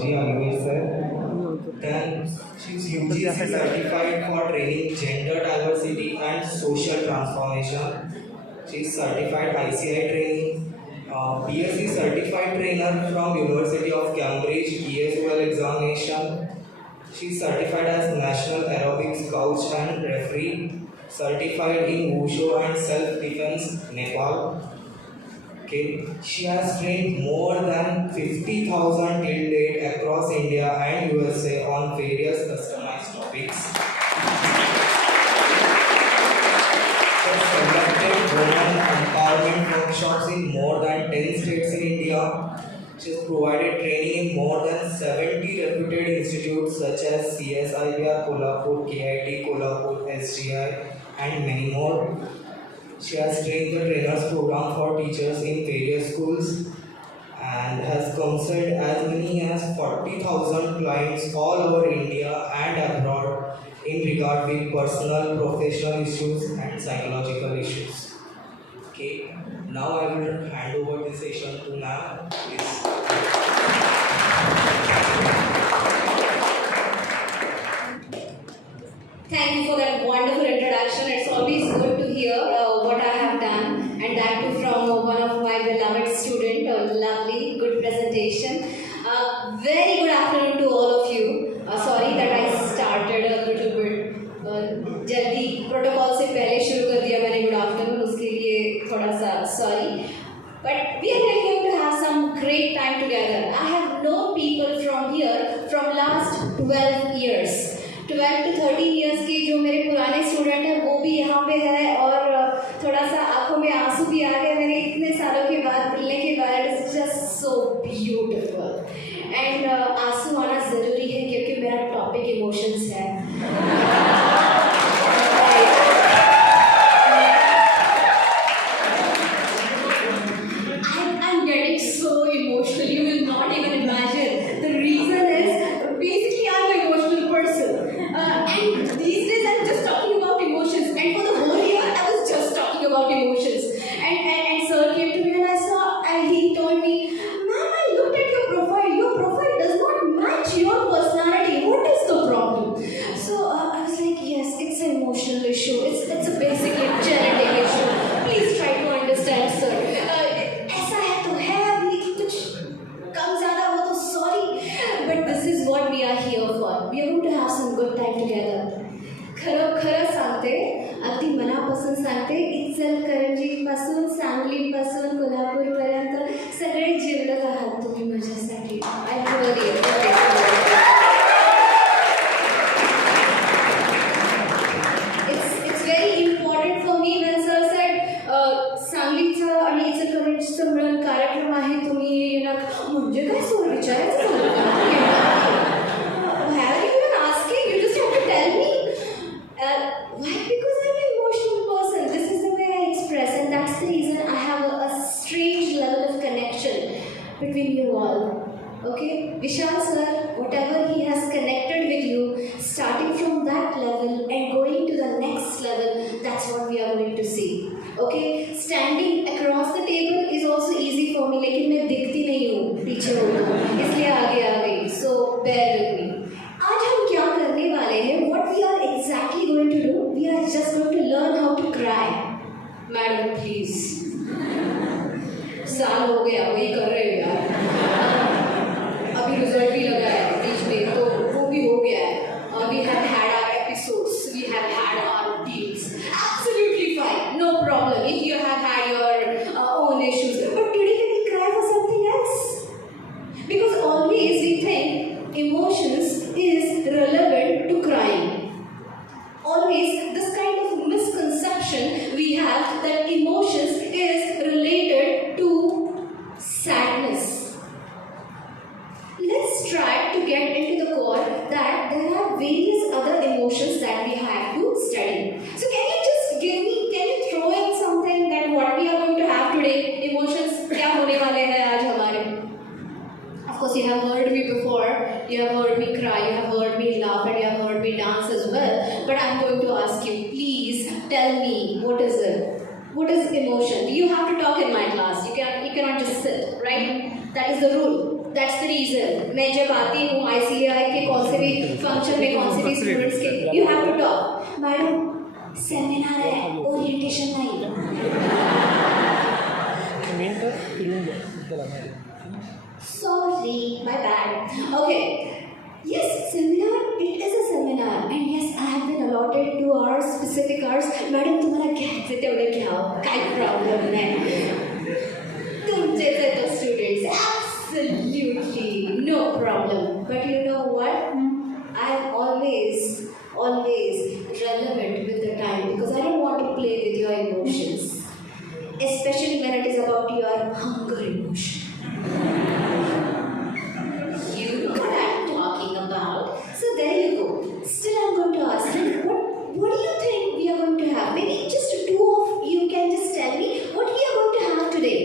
Georgia USA. Then she's UGC certified for training gender diversity and social transformation. She's certified ICI training, BSc certified trainer from University of Cambridge, ESOL examination. She's certified as National Aerobics Coach and Referee, certified in Wushu and Self-Defense, Nepal. Okay. She has trained more than 50,000 till date across India and USA on various customized topics. She has conducted women empowerment workshops in more than 10 states in India. She has provided training in more than 70 reputed institutes such as CSIBR Kolhapur, KIT Kolhapur, SGI, and many more. She has trained the trainers program for teachers in various schools and has counseled as many as 40,000 clients all over India and abroad in regard with personal, professional issues and psychological issues. Okay, now I will hand over the session to ma'am. Please. Thank you for that wonderful introduction. It's always good to hear what I have done, and that too from one of my beloved student. A lovely, good presentation. Very good afternoon to all of you. Sorry that I started a little bit जल्दी protocol से पहले शुरू कर दिया मैंने good afternoon, उसके लिए थोड़ा सा sorry. But we are going to have some great time together. I have known people from here from last 12 years. 12 to 13 years के जो मेरे पुराने स्टूडेंट हैं वो भी यहाँ पे है और थोड़ा सा आंखों में आंसू भी आ गए मेरे इतने सालों के बाद मिलने के बाद. It's just so beautiful and आंसू आना ज़रूरी है क्योंकि मेरा टॉपिक इमोशंस है. I'm getting so emotional, you will not even imagine. The reason is basically I'm an emotional person. And these days I'm just talking about emotions. And for the whole year I was just talking about emotions. And sir came to me and I saw, and he told me, ma'am, I looked at your profile. Your profile does not match your personality. What is the problem? So I was like, yes, it's an emotional issue. It's a basically genetic issue. Please try to understand, sir. ऐसा है तो है अभी कुछ कम ज़्यादा हो तो sorry. But this is what we are here for. We are going to have some good time together. खरं सांगते अगदी मनापासून सांगते इचलकरंजीपासून सांगलीपासून कोल्हापूरपर्यंत सगळे जिवलग आहात तुम्ही माझ्यासाठी. आय It's very important for me when sir said सांगलीचं आणि इचलकरंजीचं मिळून कार्यक्रम आहे तुम्ही म्हणजे काय सर विचारायचं Have you even asking? You just have to tell me. Why? Because I'm an emotional person. This is the way I express, and that's the reason I have a strange level of connection between you all. Okay, Vishal sir, whatever he has connected with you, starting from that level and going to the next level, that's what we are going to see. Okay, standing across the table is also easy for me, लेकिन मैं दिखती नहीं हूँ पीछे हूँ इसलिए आगे आ गई. So bear with me. आज हम क्या करने वाले हैं? What we are exactly going to do? We are just going to learn how to cry. Madam, please. साल हो गया वही कर रहे हो यार. अभी रिजल्ट भी लगा है बीच में तो वो भी हो गया है. We have had our episodes. We have had our deals. Absolutely fine. No problem. If you have had your own issues. But today we will cry for something else. Because always we think emotions is relevant to crying. Always this kind of misconception we have that emotions is related to sadness. Let's try to get into the core that there are various other emotions that we have to study. So can you throw in something that what we are going to have today? Emotions क्या होने वाले हैं आज हमारे? Of course, you have heard me before. You have heard me cry. You have heard me laugh, and you have heard me dance as well. But I'm going to ask you, please tell me, what is it? What is emotion? You have to talk in my class. You cannot just sit, right? That is the rule. that's the reason. मैं जब आती हूँ ICAI के कौन से भी function में कौन से भी स्टूडेंट्स के you have to talk. Madam seminar है, ओरिएंटेशन नहीं. Sorry, my bad. Okay. Yes, seminar, it is a seminar. And yes, I have been allotted 2 hours, specific hours. Madam, तुम्हारा gap से तेवढे क्या हो? काय problem है? तुमचे से तो students, absolutely no problem. But you know what? I am always relevant with the time because I don't want to play with your emotions. Especially when it is about your hunger emotion. You know what I'm talking about. So there you go. Still I'm going to ask you, what do you think we are going to have? Maybe just 2 of you can just tell me what we are going to have today.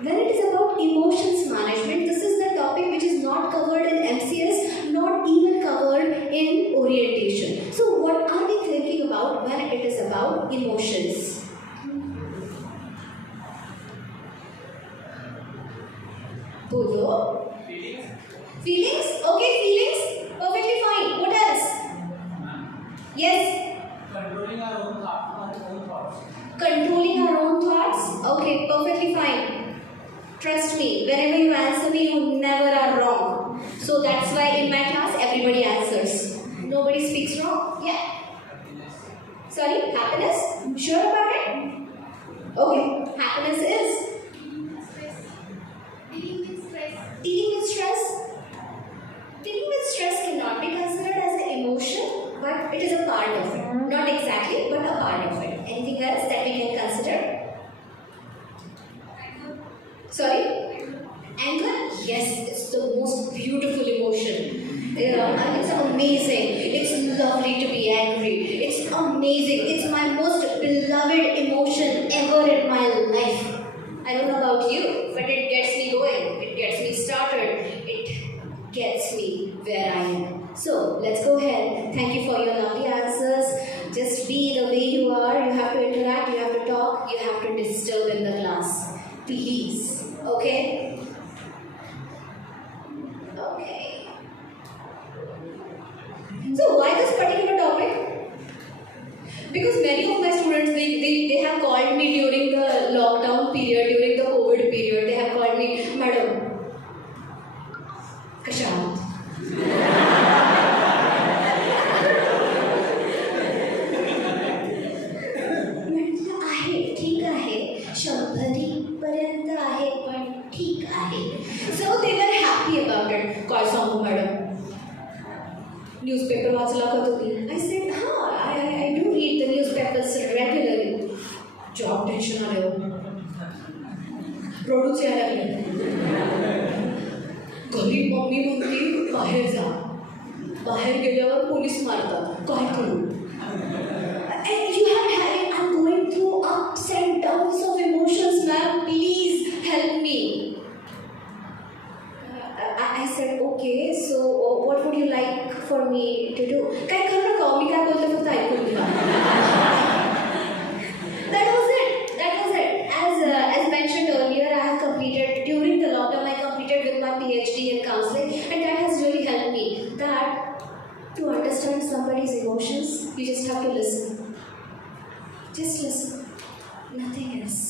When it is about emotions management, this is the topic which is not covered in MCS, not even covered in orientation. So what are we thinking about when it is about emotions? Bodo? Feelings? Okay, feelings? Perfectly fine. What else? Yes? Controlling our own thoughts. Controlling our own thoughts? Okay, perfectly fine. Trust me, whenever you answer me, you never are wrong. So that's why in my class, everybody answers. Nobody speaks wrong? Yeah. Sorry, happiness? Sure about it? Okay, happiness is dealing with stress. Dealing with stress cannot be considered as an emotion, but it is a part of it. Not exactly, but a part of it. Anything else that we can consider? Sorry? Anger? Yes, it's the most beautiful emotion. It's amazing. It's lovely to be angry. It's amazing. It's my most beloved emotion ever in my life. I don't know about you, but it gets me going. It gets me started. It gets me where I am. So, let's go ahead. Thank you for your lovely answers. Just be the way you are. You have to interact, you have to talk, you have to disturb in the class. Please. Okay? Okay. So, why this particular topic? Because many of my students, they have called me during the lockdown period, during the COVID period. They have called me, Madam, Kashant. म्हटलं आहे, ठीक आहे, 100 पर्यंत आहे, पण ठीक आहे. So they were happy about it. काय सांगू मॅडम? न्यूजपेपर वाचला का तुम्ही? I said, I do read the newspapers regularly. Job tension आलं. रडूच यायला लागले. घरी मम्मी म्हणते बाहेर जा. बाहेर गेल्यावर पोलीस मारतात. काय करू? And you have I'm going through ups and downs of emotions, ma'am. Please help me. I said, okay, so what would you like for me to do? काय करू नका, मी काय बोलते फक्त ऐकून घ्या. That was it. As mentioned earlier, I have completed, during the lockdown, I completed with my PhD in counseling, and that has really helped me. That to understand somebody's emotions, you just have to listen. Just listen. Nothing else.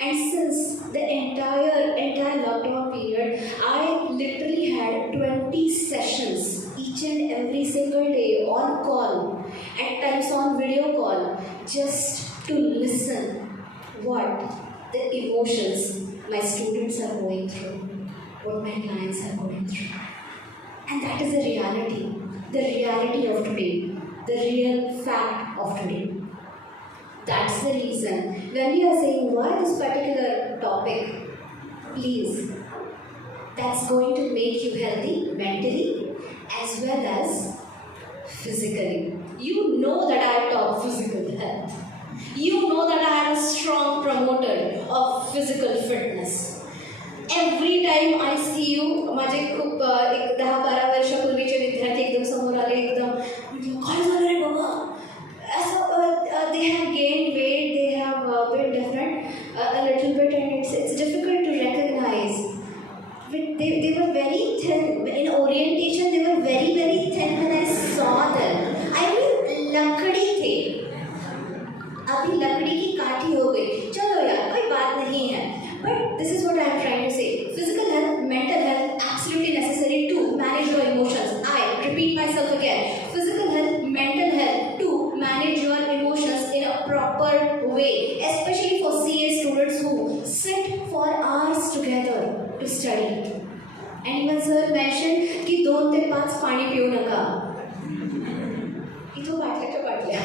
And since the entire lockdown period, I literally had 20 sessions each and every single day on call, at times on video call, just to listen what the emotions my students are going through, what my clients are going through. And that is the reality of today, the real fact of today. That's the reason when we are saying why this particular topic, please, that's going to make you healthy mentally as well as physically. You know that I talk physical health. You know that I am a strong promoter of physical fitness. Every time I see you, माझे खूप 10-12 वर्षापूर्वीचे विद्यार्थी एकदम समोर आले, एकदम म्हटलं काय झालं रे बाबा? They have gained weight, they have been different a little bit, and it's difficult to recognize And when sir mentioned की 2 ते 5 पाणी पिऊ नका. इथं बाटल्या बाटल्या.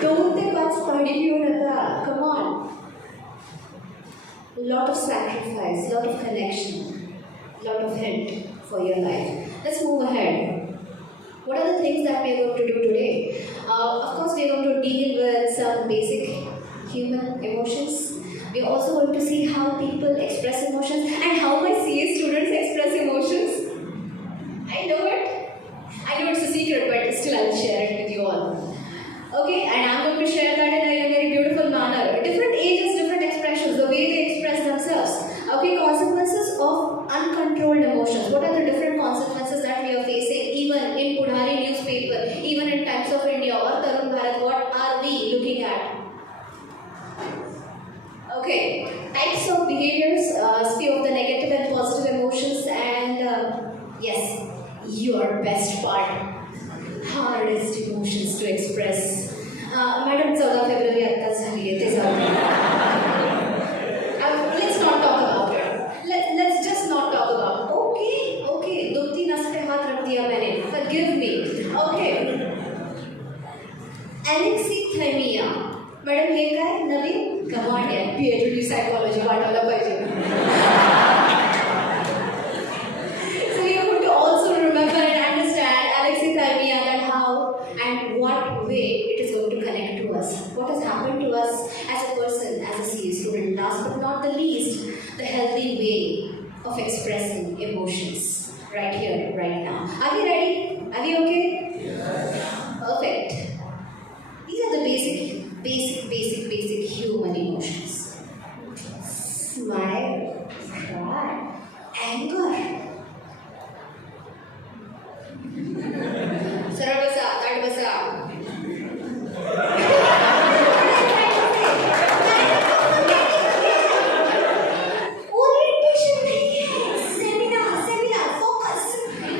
2 ते 5 पाणी पिऊ नका. Come on. Lot of sacrifice, lot of connection, lot of hint for your life. Let's move ahead. What are the things that we are going to do today? Of course, we are going to deal with some basic human emotions. We are also going to see how people express emotions and how my CA students express emotions. I know it. I know it's a secret, but still I'll share it with you all. Okay, and I'm going to share that in a very beautiful manner. Different ages, different expressions, the way they express themselves. Okay, consequences of uncontrolled emotions. What are the different consequences that we are facing even in Pudhari newspaper, even in Times of India or Tarun Bharat? What are we looking at? Okay, types of behaviors, few of the negative and positive emotions, and yes, your best part. Hardest emotions to express. Madam, 14 February आत्ताच झाली आहे, ते जाऊ दे. Let's not talk about it. Let's just not talk about it. Okay. 2-3 असते हाथ रख दिया मैंने. Forgive me. Okay. Alexithymia. Madam, हे काय नवीन? Come on, यार. PhD psychology वाटायला पाहिजे. So you have to also remember and understand alexithymia, that how and what way it is going to connect to us. What has happened to us as a person, as a CA student. Last but not the least, the healthy way of expressing emotions. Right here, right now. Are we ready? Are we okay? Yes. Perfect. These are the basic human emotions. Smile, cry, anger. सरळ बसा, ताट बसा. Orientation नहीं है. Seminar, focus.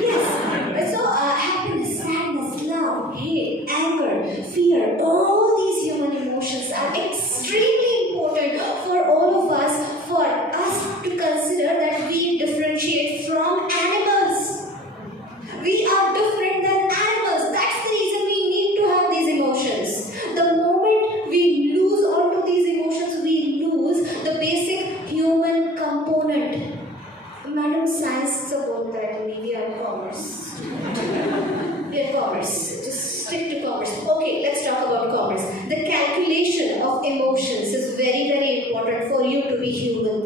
Yes. So happiness, sadness, love, hate, anger, fear, all these human emotions are extremely important for all of us, for us to consider that we differentiate from animals. We are different than animals. That's the reason we need to have these emotions. The moment we lose onto these emotions, we lose the basic human component. Madam, science से बोलता है कि we are commerce. We are commerce. Just stick to commerce. Okay, let's talk about commerce. The calculation of emotions is very, very important for you to be human.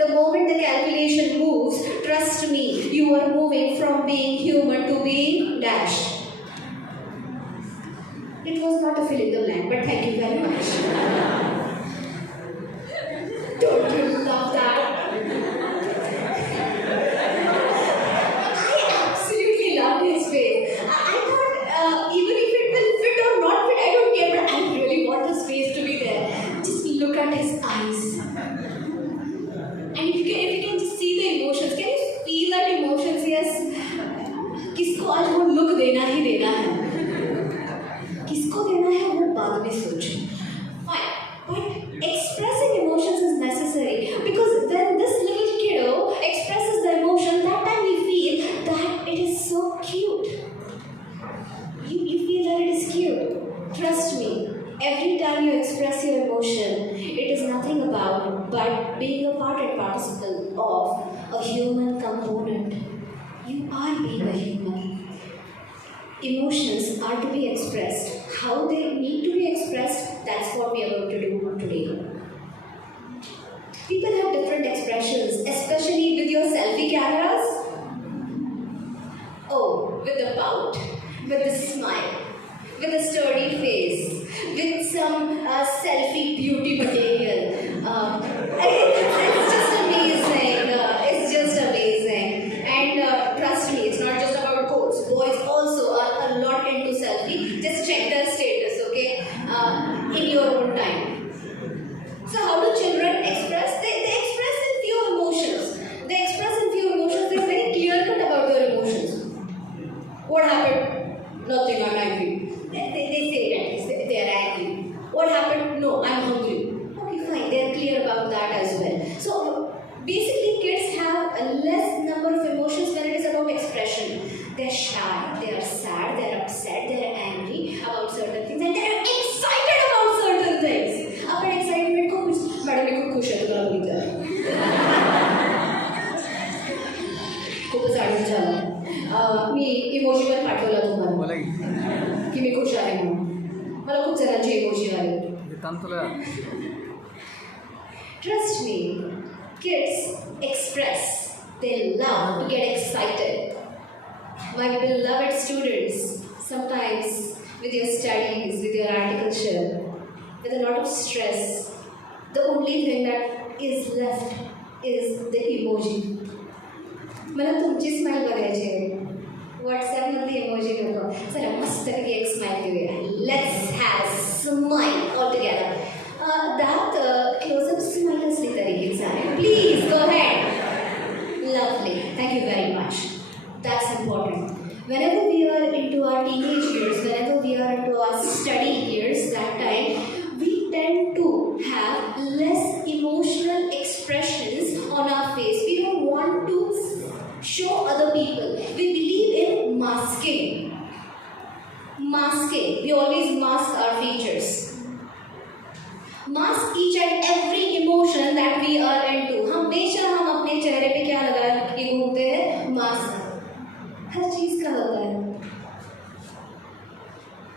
The moment the calculation moves, trust me, you are moving from being human to being dash. It was not a fill in the blank, but thank you very much. Don't you love that? I absolutely loved his face. I thought even if it will fit or not fit, I don't care, but I really want his face to be there. Just look at his eyes. And if you can just see the emotions, can you feel that emotions? Yes. किसको आज वो look देना ही देना है. किसको देना है वो बाद में सोचो. Fine, but expressing emotions is necessary because when this little kiddo expresses the emotion, that time we feel that it is so cute. You feel that it is cute. Trust me. Every time you express your emotion, it is nothing about but being a part and participle of a human component. You are being a human. Emotions are to be expressed. How they need to be expressed, that's what we are going to do today. People have different expressions, especially with your selfie cameras. Oh, with the pout, with the smile, with a sturdy face, with some selfie beauty material. It's just amazing. It's just amazing. And trust me, it's not just about quotes. Boys also are a lot into selfie. Just check their status, okay? In your own time. So how do children express? They express in few emotions. They express in few emotions. They're very clear-cut about their emotions. What happened? Nothing, I'm angry. They say that they are angry. What happened? No, I'm hungry. Okay, fine. They are clear about that as well. Basically, kids have a less number of emotions when it is about expression. They're shy, they are sad, they're upset, they're angry about certain things, and they're excited about certain things. Upon excitement को कुछ madam ने कुछ खुश है तो बोला बोलता है खूपच आठवण झालं मी इमोजीवर पाठवला तुम्हाला की मी खुश आहे म्हणून मला खूप जणांचे इमोजी आले Trust me, kids express, they love to get excited. My beloved students, sometimes with your studies, with your articleship, with a lot of stress, the only thing that is left is the emoji. मला तुमची smile बघायची आहे. व्हॉट्सॲपमध्ये emoji नको. चला मस्तपैकी एक smile देऊया. Let's have smile all together. That close-up smile असली तरी ही चालेल. Please go ahead. Lovely. Thank you very much. That's important. Whenever we are into our teenage years, whenever we are into our study years, that time we tend to have less emotional expressions on our face. We don't want to show other people. We believe in masking. Masking. We always mask our features. Mask each and every emotion that we are into. हमेशा हम अपने चेहरे पे क्या लगा के घूमते हैं? मास्क. हर चीज का होता है.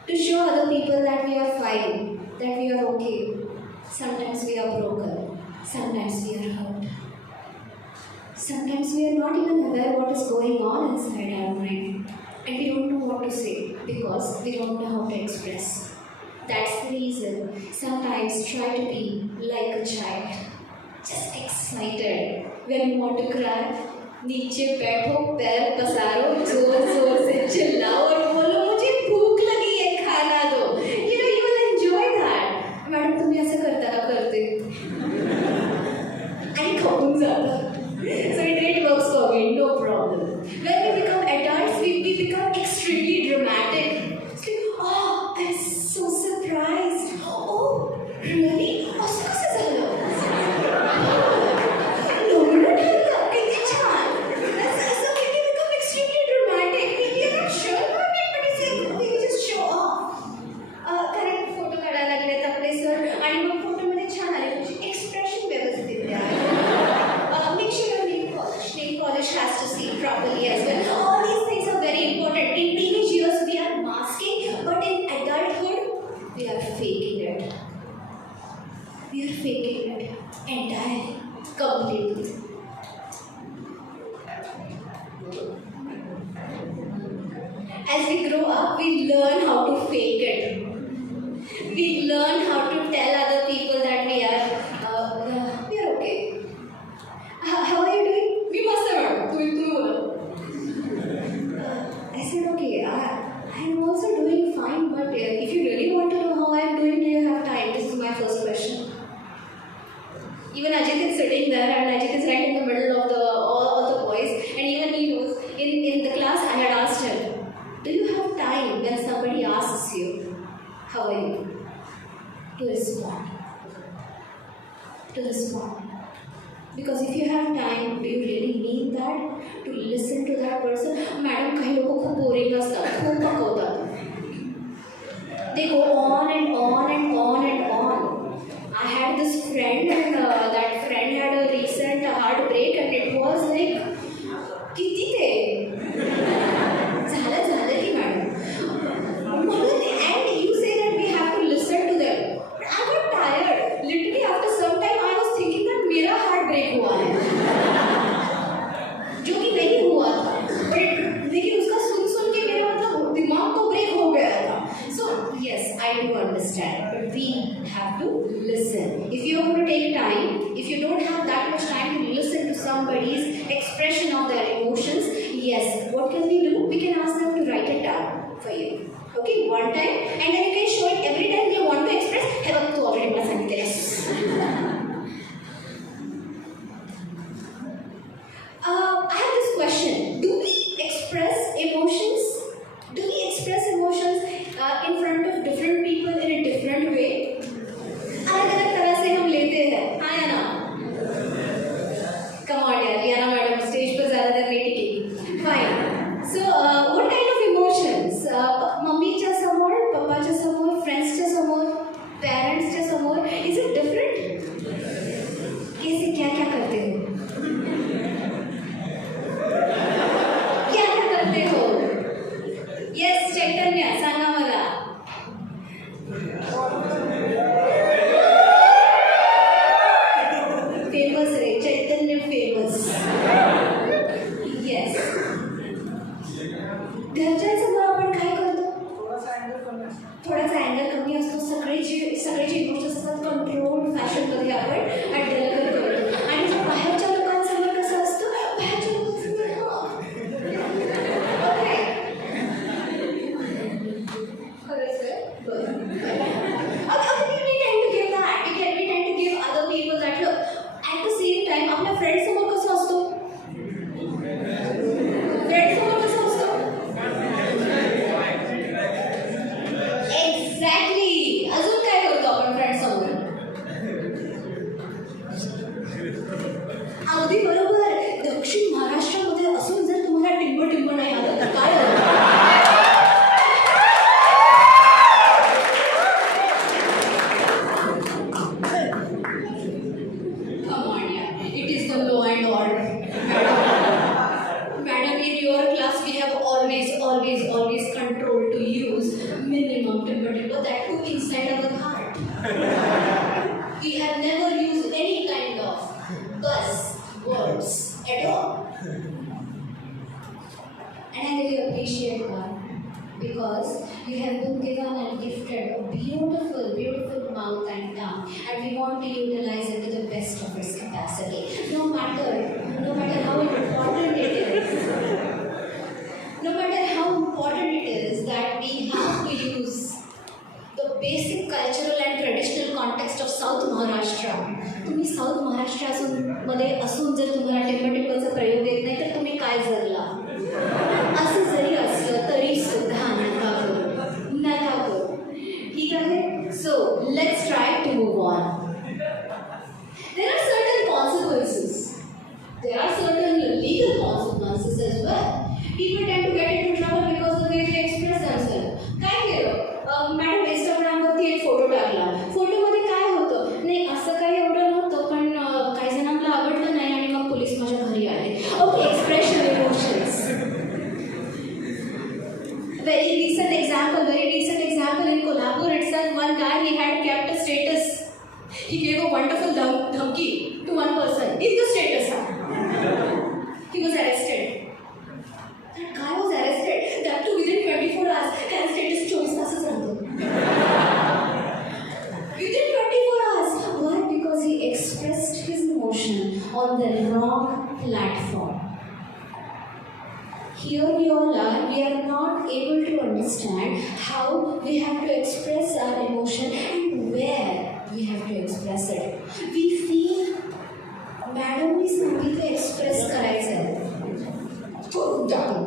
To show other people that we are fine, that we are okay. Sometimes we are broken. Sometimes we are hurt. Sometimes we are not even aware what is going on inside our mind, and we don't know what to say because we don't know how to express. That's the reason sometimes try to be like a child, just excited. When you want to cry, नीचे बैठो, पैर पसारो, जोर जोर से चिल्लाओ और बोलो मुझे भूख लगी है, खाना दो. You will enjoy that. Madam तुम्ही असं करता का? करते आणि खाऊन जाता. So it works for me, no problem. When we become adults, we become extremely dramatic. It's like, oh, I'm so surprised. Oh, really? असं कसं झालं? लोगोंना ठरलं किती छान. असं we become extremely dramatic. We are not sure about it, but it's like we just show off. कारण photo काढायला लागलेत आपले सर आणि मग फोटोमध्ये छान आले तुझी एक्सप्रेशन व्यवस्थित द्या. Make sure your nail polish has to see properly as well. All these things are very important. In teenage years, we are masking, but in adulthood, we are faking it. We are faking it entirely, completely. As we grow up, we learn how to fake it. We learn how to tell other people that we are okay. How are you doing? We must have heard. I said, okay, I'm also doing fine, but if you really want to know how I'm doing, do you have time? This is my first question. Even Ajit is sitting there, and Ajit is right in the middle of all the boys, and even he knows. In the class, I had asked him, do you have time when somebody asks you, how are you? To respond. Because if you have time, do you really mean that? To listen to that person? Madam, काही लोक खूप boring असतात, खूप पकवतात. They go on and on and on and on. I had this friend, and that friend had a recent heartbreak, and it was like, किती ते? झालं की madam. And you say that we have to listen to them. But I got tired. Literally after some time, I was thinking that मेरा heart break हुआ है, जो कि नहीं हुआ था. लेकिन उसका सुन के मेरा मतलब दिमाग तो ब्रेक हो गया था. So yes, I do understand, but we have to listen. If you are going to take time, if you don't have that much time to listen to somebody's expression of their emotions, yes, what can we do? We can ask them to write it down for you. Okay, one time, and then you can show it every time you want to express. Hey, but you already मला सांगितलेस. I have this question. Do we express emotions? Do we express emotions in front of different people in a different way? अलग-अलग तरह से हम लेते हैं, हाँ या ना? आपल्या फ्रेंड समोर कसं असतो? फ्रेंड समोर कसं असतो? एक्झॅक्टली. अजून काय करतो आपण फ्रेंड समोर? अगदी बरोबर. दक्षिण महाराष्ट्रामध्ये असून जर तुम्हाला टिंब टिंब नाही आलं तर काय होतं? Come on, yeah. It is the law and order. Madam, in your class we have always controlled to use minimum timber that too inside our heart. We have never used any kind of buzz words at all. And I really appreciate that because we have been given and gifted a beautiful mouth and tongue, and we want to utilize it to the best of its capacity. No matter how important it is, no matter how important it is that we have to use the basic cultural and traditional context of South Maharashtra. तुम्ही south महाराष्ट्रामध्ये असून जर तुम्हाला टिंबटिंबचा प्रयोग येत नाही तर तुम्ही काय जगला? असं जरी असलं तरी सुद्धा नका करू. ठीक आहे? So let's try to move on. There are certain consequences. There are certain legal consequences as well. People tend to get into trouble because of the way they express themselves. काय केलं? मॅडम इंस्टाग्रामवरती एक photo टाकला. फोटोमध्ये काय होतं? नाही असं काही एवढं नव्हतं, पण काही जणांना आवडलं नाही आणि मग पोलीस माझ्या घरी आले. Okay, expression emotions. Very recent example in Kolhapur itself, one guy, he had kept a status. He gave a wonderful dhamki to one person in the status. He was arrested. That guy was arrested. That too within 24 hours. That status 24 तासच राहतो. Within 24 hours. Why? Because he expressed his emotion on the wrong platform. Here we all are, we are not able to understand how we have to express our emotion and where we have to express it. We feel, madam मी सांगितलं express करायचं करून टाकू.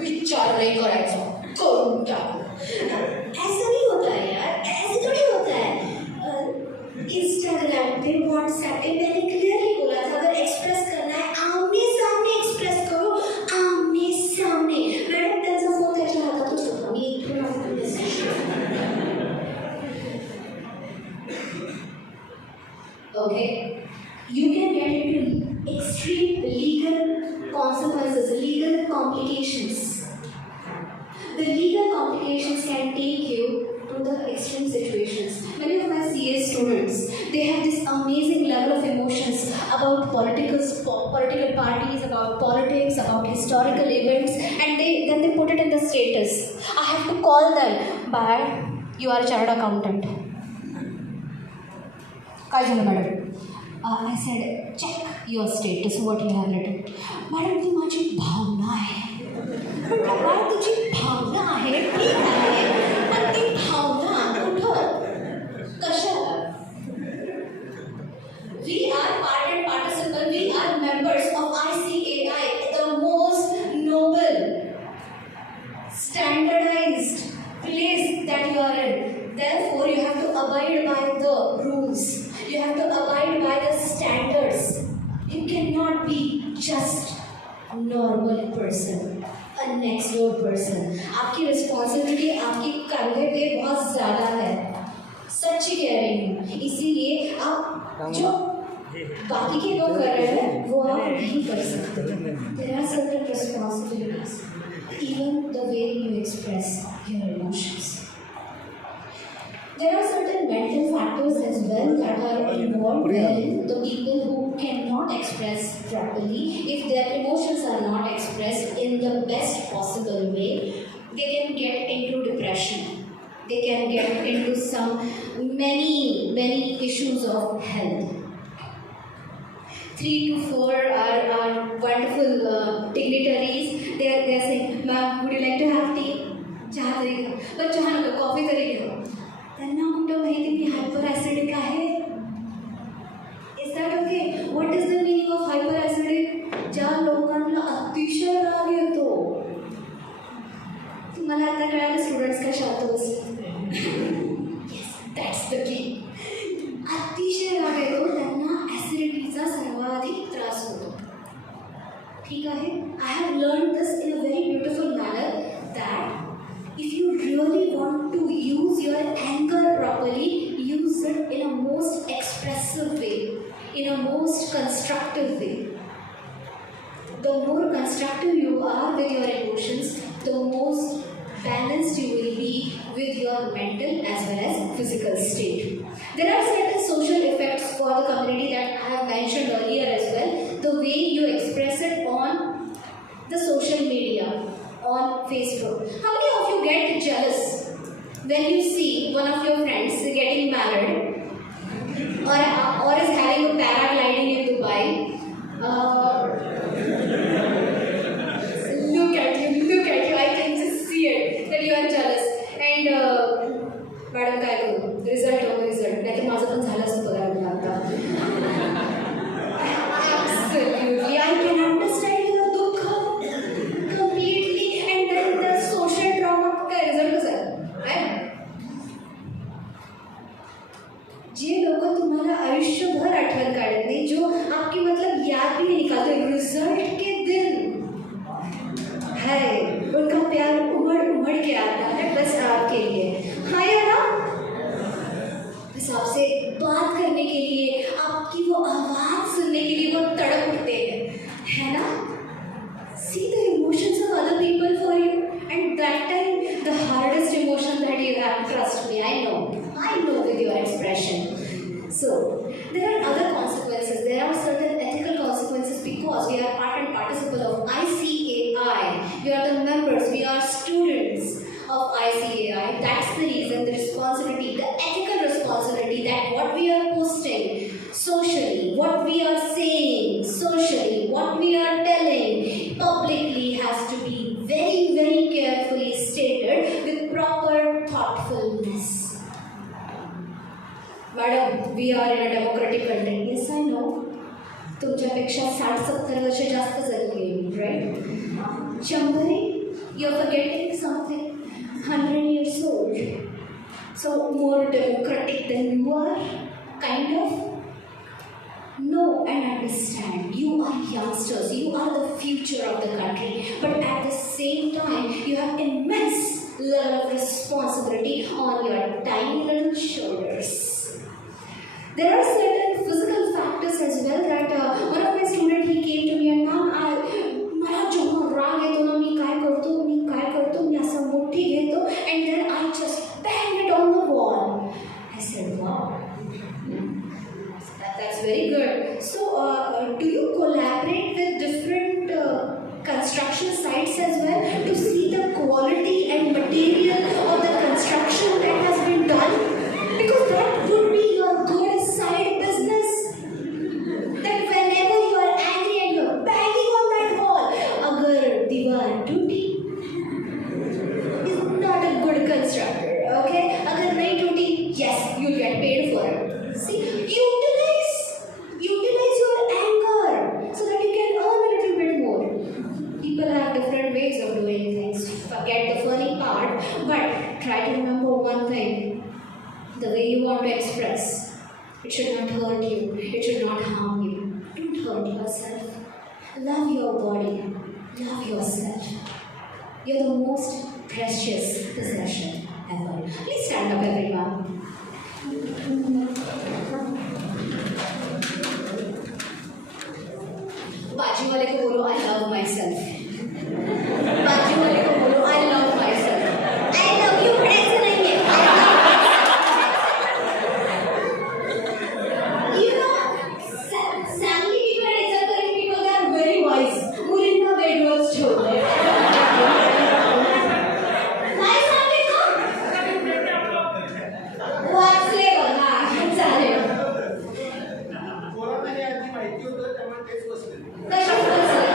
विचार नहीं करायचा करून टाकू. ऐसा नहीं होता है यार, ऐसे थोड़ी होता है. इंस्टाग्राम पे, व्हाट्सएप पे मैंने क्लियरली बोला था अगर एक्सप्रेस करना है आमने सामने एक्सप्रेस करो, आमने सामने. मैडम त्यांचा फोन त्याच्या हातातच होता. मी इथून असं message. Okay, you can get into extreme legal consequences, legal complications. The legal complications can take you to the extreme situations. Many of my CA students, they have this amazing level of emotions about political parties, about politics, about historical events, and then they put it in the status. I have to call them, but you are a chartered accountant. काय झालं madam? I said, check your status, what you have written. Madam ती माझी भावना आहे. म्हटलं काय तुझी भावना आहे? ठीक आहे, पण ती भावना कुठं? कशाला? We are part and participant, we are members of ICAI, the most noble, standardized place that you are in. Therefore, you have to abide by the rules. You have to abide by the standards. You cannot be just a normal person, a next door person. आपकी responsibility आपके कंधे पे बहुत ज़्यादा है. सच्ची कह रही हूँ. इसीलिए आप जो बाकी के लोग कर रहे हैं वो आप नहीं कर सकते. There are certain responsibilities, even the way you express your emotions. There are certain mental factors as well that are involved in the people who cannot express properly. If their emotions are not expressed in the best possible way, they can get into depression. They can get into many issues of health. 3 to 4 are wonderful dignitaries. They are saying, "Ma'am, would you like to have tea?" चहा तरी घ्या. पण चहा नको, coffee तरी घ्या. त्यांना कुठं माहिती मी हायपर ॲसिडिक आहे. Is that okay? What is the meaning of hyper acidic? ज्या लोकांना अतिशय राग येतो. मला आता कळालं स्टुडंट्स काय शांत बसले. That's the key. अतिशय राग येतो त्यांना ॲसिडिटीचा सर्वाधिक त्रास होतो. ठीक आहे. I have learn this in a very beautiful manner that if you really want to use your अँगर properly, use it in a most expressive way, in a most constructive way. The more constructive you are with your emotions, the most balanced you will be with your mental as well as physical state. There are certain social effects for the community that I have mentioned earlier as well. The way you express it on the social media, on Facebook. How many of you get jealous when you see one of your friends getting married or is having a paragliding in Dubai? Look at you, I can just see it, that you are jealous. And madam काय करू, result नाही तर माझं पण झालं असतं बघा मला आता. Absolutely, I can understand your दुःख completely. And then the social trauma, काय रिझल्ट कसं आहे? जे लोक तुम्हाला आयुष्यभर आठवण काढत नाही, जो आपकी मतलब याद भी नहीं निकालते, रिजल्ट के दिन है उनका प्यार उमड़ के आता है बस आपके लिए. हाँ या ना? बस आपसे बात करने के लिए, आपकी वो आवाज़ सुनने के लिए वो तड़प उठते हैं, है ना? See the emotions of other people for you, and that time the hardest emotion that you have, trust me, I know with your expression. So there are other consequences. There are certain ethical consequences because we are part and participle of ICAI. We are the members. We are students of ICAI. That's the reason, the responsibility, the ethical responsibility that what we are posting socially, what we are saying socially, what we are telling publicly has to be very, very carefully stated with proper thoughtfulness. Madam, we are in a democratic country. Yes, I know. तुमच्यापेक्षा 60-70 वर्ष जास्त झाली, right? Chambari, you're forgetting something. 100 years old. So more democratic than you are, kind of. Know and understand, you are youngsters, you are the future of the country, but at the same time, you have immense level of responsibility on your tiny little shoulders. There are certain physical factors as well that one of my students, he came to me and मला जेव्हा राग येतो ना, मी काय करतो, मी असं मोठी घेतो and then I just bang it on the wall. I said, wow. That's very good. So, do you collaborate with different construction sites as well to see the quality and material of the construction that has been done? Because that would be your good side business. That whenever you are angry and you are banging on that wall, agar diwar tooti is not a good constructor. Okay? Agar nahi tooti, yes, you'll get paid for it. See, utilize your anger so that you can earn a little bit more. People have different ways of doing things. Forget the funny part, but try to remember one thing. The way you want to express, it should not hurt you. It should not harm you. Don't hurt yourself. Love your body. Love yourself. You're the most precious possession ever. Please stand up, everyone. बाजू वाले को बोलो, I love myself. बाजू वाले को बोलो, I love myself. I love you, ऐसे नहीं है. You know, Sami people and esoteric people, they are very wise. मुलिंदा bed words छोड़ दे. Why Sami को? वाचले बघा, चालेल. कोणाला आधी माहिती होतं त्यामुळे तेच बसले. कशात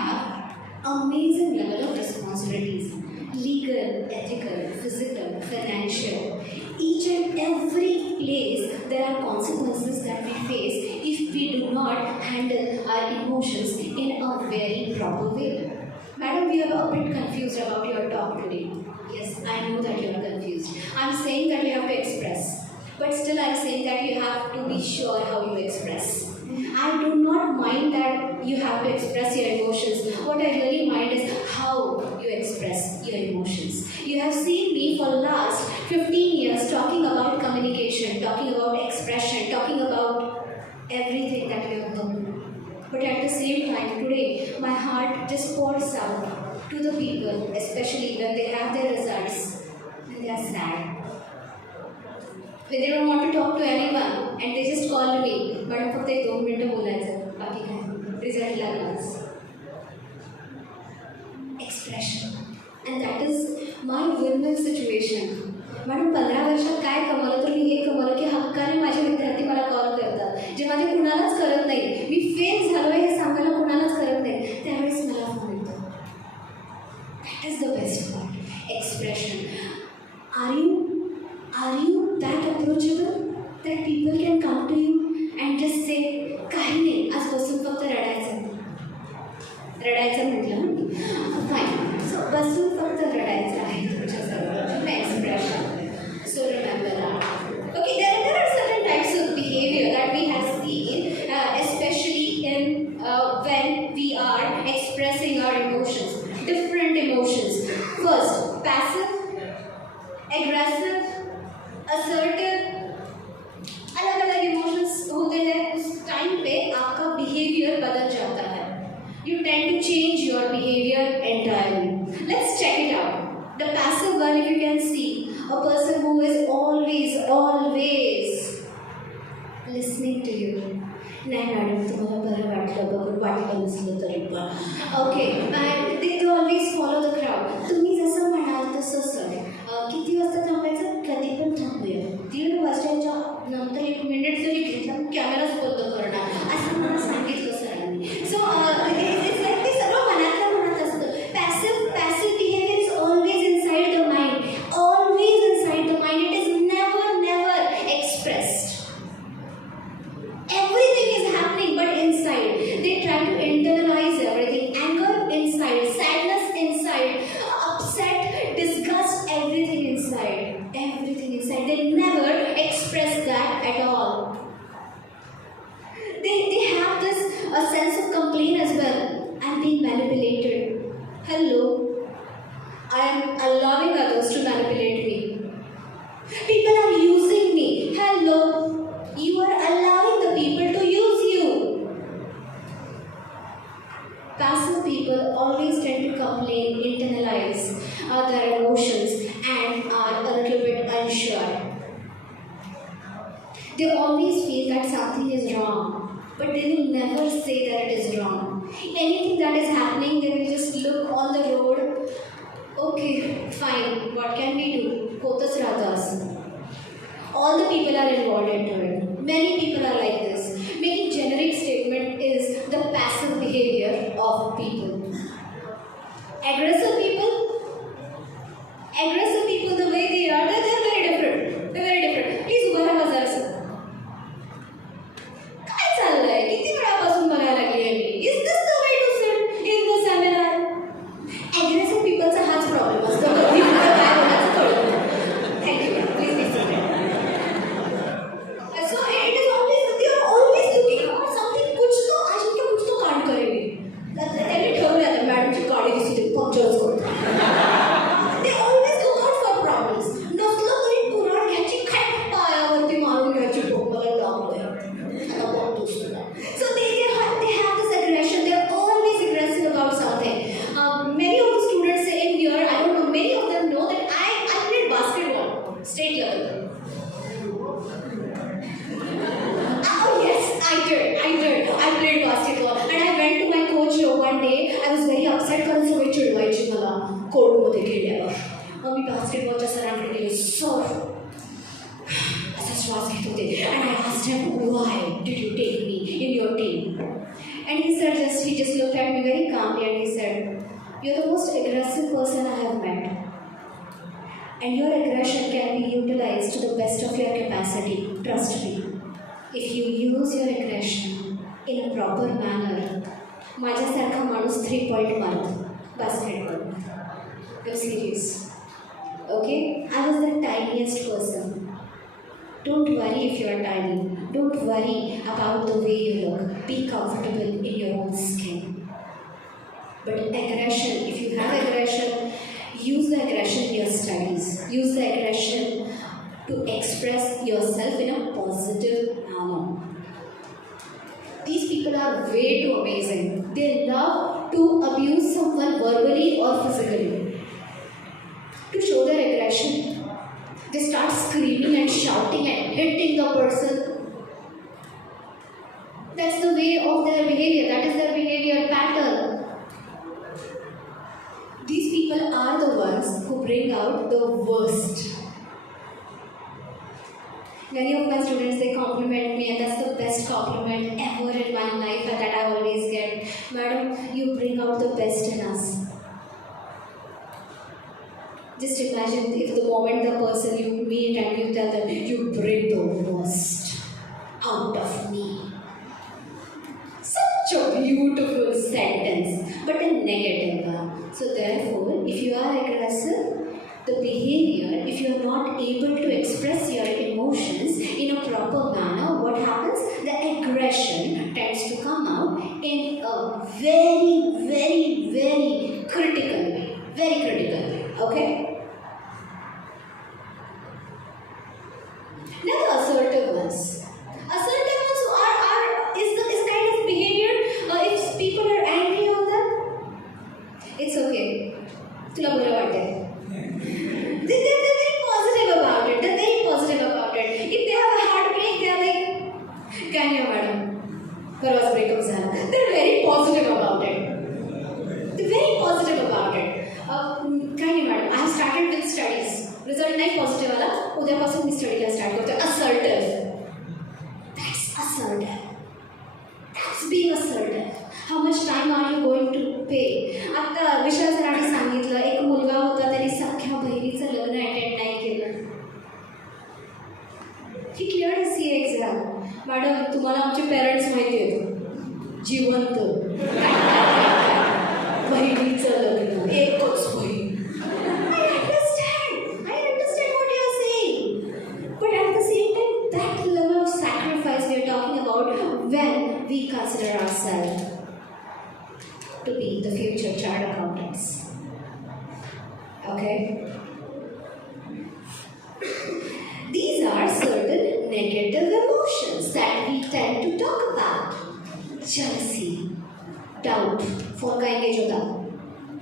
have amazing level of responsibilities, legal, ethical, physical, financial. Each and every place there are consequences that we face if we do not handle our emotions in a very proper way. Madam, we are a bit confused about your talk today. Yes, I know that you are confused. I'm saying that you have to express, but still I'm saying that you have to be sure how you express. I do not mind that you have to express your emotions. What I really mind is how you express your emotions. You have seen me for the last 15 years talking about communication, talking about expression, talking about everything that you have done. But at the same time, today, my heart just pours out to the people, especially when they have their results and they are sad. When they don't want to talk to anyone and they just call me, madam फक्त एक 2 मिनिटं बोलायचं बाकी काय result लागलाच. Expression, and that is my win-win situation. Madam 15 वर्षात काय कमावलं तर मी हे कमावलं की हक्काने माझे विद्यार्थी मला कॉल करतात जेव्हा ते कुणालाच करत नाही. मी फेल झालो आहे हे सांगायला कुणालाच करत नाही, त्यावेळेस मला फोन येतो. That is the best part, expression. Are you that approachable that people can come to you and just say काही नाही आज बसून फक्त रडायचं म्हटलं फाईन. सो बसून फक्त रडायचं आहे तुमच्यासमोर expression. So remember that. Okay, there are certain types of behavior that we have seen, especially in when we are expressing our emotions, different emotions. First, passive, aggressive, assertive. अलग अलग इमोशंस होते हैं. उस टाइम पे आपका behaviour बदल जाता है. You tend to change your behavior entirely. Let's check it out. The passive one, if you can see, a person who is always listening to you. नाही मॅडम तुम्हाला बरं वाटलं नसलं तरी पण okay. And they always follow the crowd. तुम्ही जसं म्हणाल तसं सर. किती वाजता थांबायचं कधी पण थांबूया. 1:30 वाजताच्या नंतर 1 मिनिट जरी घेतला कॅमेराच बंद करणार असं मला सांगितलं सरांनी. सो इट्स लाईक ते सगळं मनातल्या मनात असतं. Passive behaviour is always inside the mind, always inside the mind. It is never expressed. Everything is happening but inside. They try to internalize everything. Anger inside, sadness inside, upset, disgust, everything inside. Everything inside. They never express that at all. They have this a sense of complaint as well. I'm being manipulated. Hello. I am allowing others to manipulate me. People are using me. Hello. You are allowing the people to use you. Passive people always tend to complain, internalize their emotions and are a little bit unsure. They always feel that something is wrong, but they will never say that it is wrong. Anything that is happening, they will just look on the road. Okay, fine, what can we do? Hotas rahta asam. All the people are involved into it. Many people are like this. Making generic statement is the passive behavior of people. Aggressive people, the way they are, they're very different. They're very different. Please, ubha raha zara sa. काय चाललंय? किती वेळापासून बघायला लागली आहे मी. Is this the way to sit in the seminar? Aggressive peopleचा हाच problem असतो. कधी कुठं काय बोलायचं कळत नाही. Thank you. Please be seated. So it is always, they are always looking for something. कुछ तो कांड करेंगे. त्यांनी ठरवलं आता मॅडमची गाडी दिसली पंक्चर्स करतो. They always look out for problems. नसलं तरी कुऱ्हाड घ्यायची, काय पायावरती मारून घ्यायची, डोक्याला दाबलंय. आता बघतोस तुला. So they have this aggression. They are always aggressive about something. Many of the students in here, I don't know, many of them know that I played basketball, state level. Oh yes, I did. I played basketball and I went to my coach one day. I was very upset कारण सगळे चिडवायचे मला कोर्टमध्ये गेल्यावर. मग मी बास्केटबॉलच्या सरांकडे गेले. Sir असा श्वास घेत होते and I asked him, why did you take me in your team? And he just looked at me very calmly and he said, "You're the most aggressive person I have met. And your aggression can be utilized to the best of your capacity. Trust me. If you use your aggression in a proper manner, माझ्यासारखा माणूस 3 point मारतो basketball. I'm serious. Okay? I was the tiniest person. Don't worry if you are tiny. Don't worry about the way you look. Be comfortable in your own skin. But aggression, if you have aggression, use the aggression in your studies. Use the aggression to express yourself in a positive manner. These people are way too amazing. They love to abuse someone verbally or physically. To show their aggression, they start screaming and shouting and hitting the person. That's the way of their behavior. That is their behavior pattern. These people are the ones who bring out the worst. Many of my students, they compliment me, and that's the best compliment ever in my life that I always get. Madam, you bring out the best in us. Just imagine if the moment the person you meet and you tell them, you bring the worst out of me. Such a beautiful sentence, but a negative one. So therefore, if you are aggressive, the behavior, if you are not able to express your emotions in a proper manner, what happens? The aggression tends to come out in a very, very, very critical way. Very critical way. Okay? Now the assertive ones. Assertive ones is kind of behavior. If people are angry on them, it's okay. तुला बरं वाटेल. They're very positive about it. They're very positive about it. If they have a heartbreak, they're like, "Can you, madam? परवाच breakup झाला." They're very positive about it. They're very positive about it. Can you, madam? I have started with studies. Result नाही positive आला. उद्यापासून मी स्टडीला start करते. Assertive. That's assertive. That's being assertive. How much time are you going to pay? आता विशाल सरांनी सांगितलं, एक मुलगा होता त्याने सख्या बहिणीचं लग्न अटेंड नाही केलं. He cleared his CA exam. Madam, तुम्हाला आमचे पेरेंट्स माहिती आहेत, जिवंत, बहिणीचं लग्न, एकच बहीण. I understand what you are saying. But at the same time, that level of sacrifice we are talking about when we consider ourselves to be the future chartered accountants. Okay? These are certain negative emotions that we tend to talk about. Jealousy, doubt, phone का engage होता,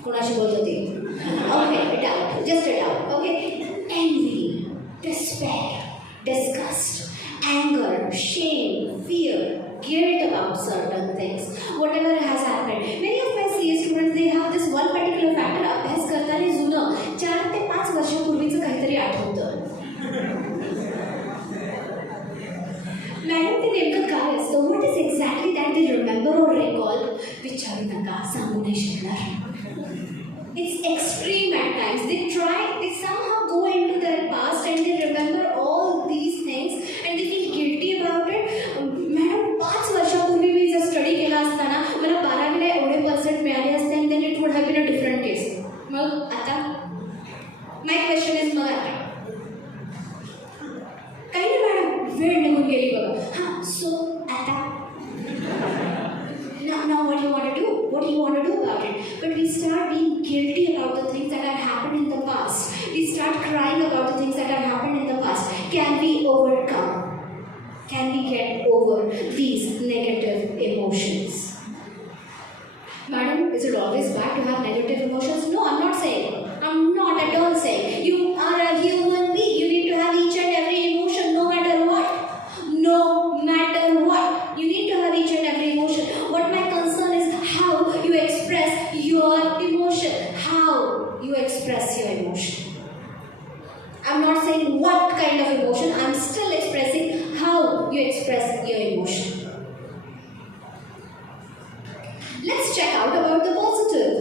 कोणाशी बोलत होती. Okay, doubt, just a doubt. Okay? Envy, despair, disgust, anger, shame, fear, guilt about certain things, whatever has happened. Many of my CA students, they have this one particular factor. अभ्यास करताना जुनं 4 ते 5 वर्षापूर्वीचं काहीतरी आठवतं. मॅडम, ते नेमकं काय असतं? What is exactly that they remember or recall? विचारू नका, सांगू नाही शकणार. It's extreme at times. They somehow go into their past and they remember all these things and they feel guilty about it. Madam, 5 वर्षापूर्वी मी जर study केला असताना मला 12वीला एवढे पर्सेंट मिळाले असते and then it would have been a different case. मग आता? My question is, मग आता? काही नाही मॅडम, वेळ निघून गेली बघा. हां, so आता? Now what do you want to do? What do you want to do about it? But we start being guilty about the things that have happened in the past. We start crying about the things that have happened in the past. Can we overcome? Can we get over these negative emotions? Madam, is it always bad to have negative emotions? No, I'm not saying. I'm not at all saying. You are a human being. You need to have each and every emotion no matter what. No matter what. You need to have each and every emotion. What my concern is how you express your emotion. How you express your emotion. I'm not saying what kind of emotion. I'm still expressing how you express your emotion. Let's check out about the positive.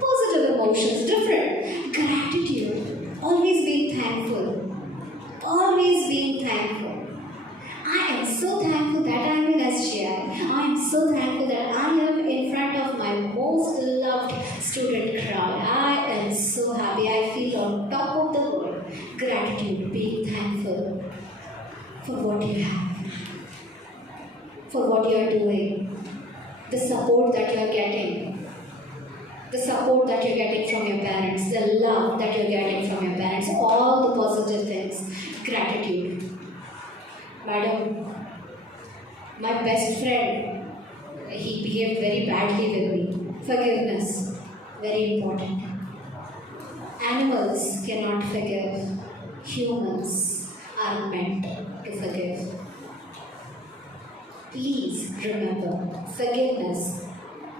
Positive emotions, different. Gratitude, always being thankful. Always being thankful. I am so thankful that I am in SGI. I am so thankful that I am in front of my most loved student crowd. I am so happy. I feel on top of the world. Gratitude, being thankful for what you have, for what you are doing, the support that you are getting, the support that you're getting from your parents, the love that you're getting from your parents, all the positive things. Gratitude. Madam, my best friend, he behaved very badly with me. Forgiveness, very important. Animals cannot forgive. Humans are meant to forgive. Please remember, forgiveness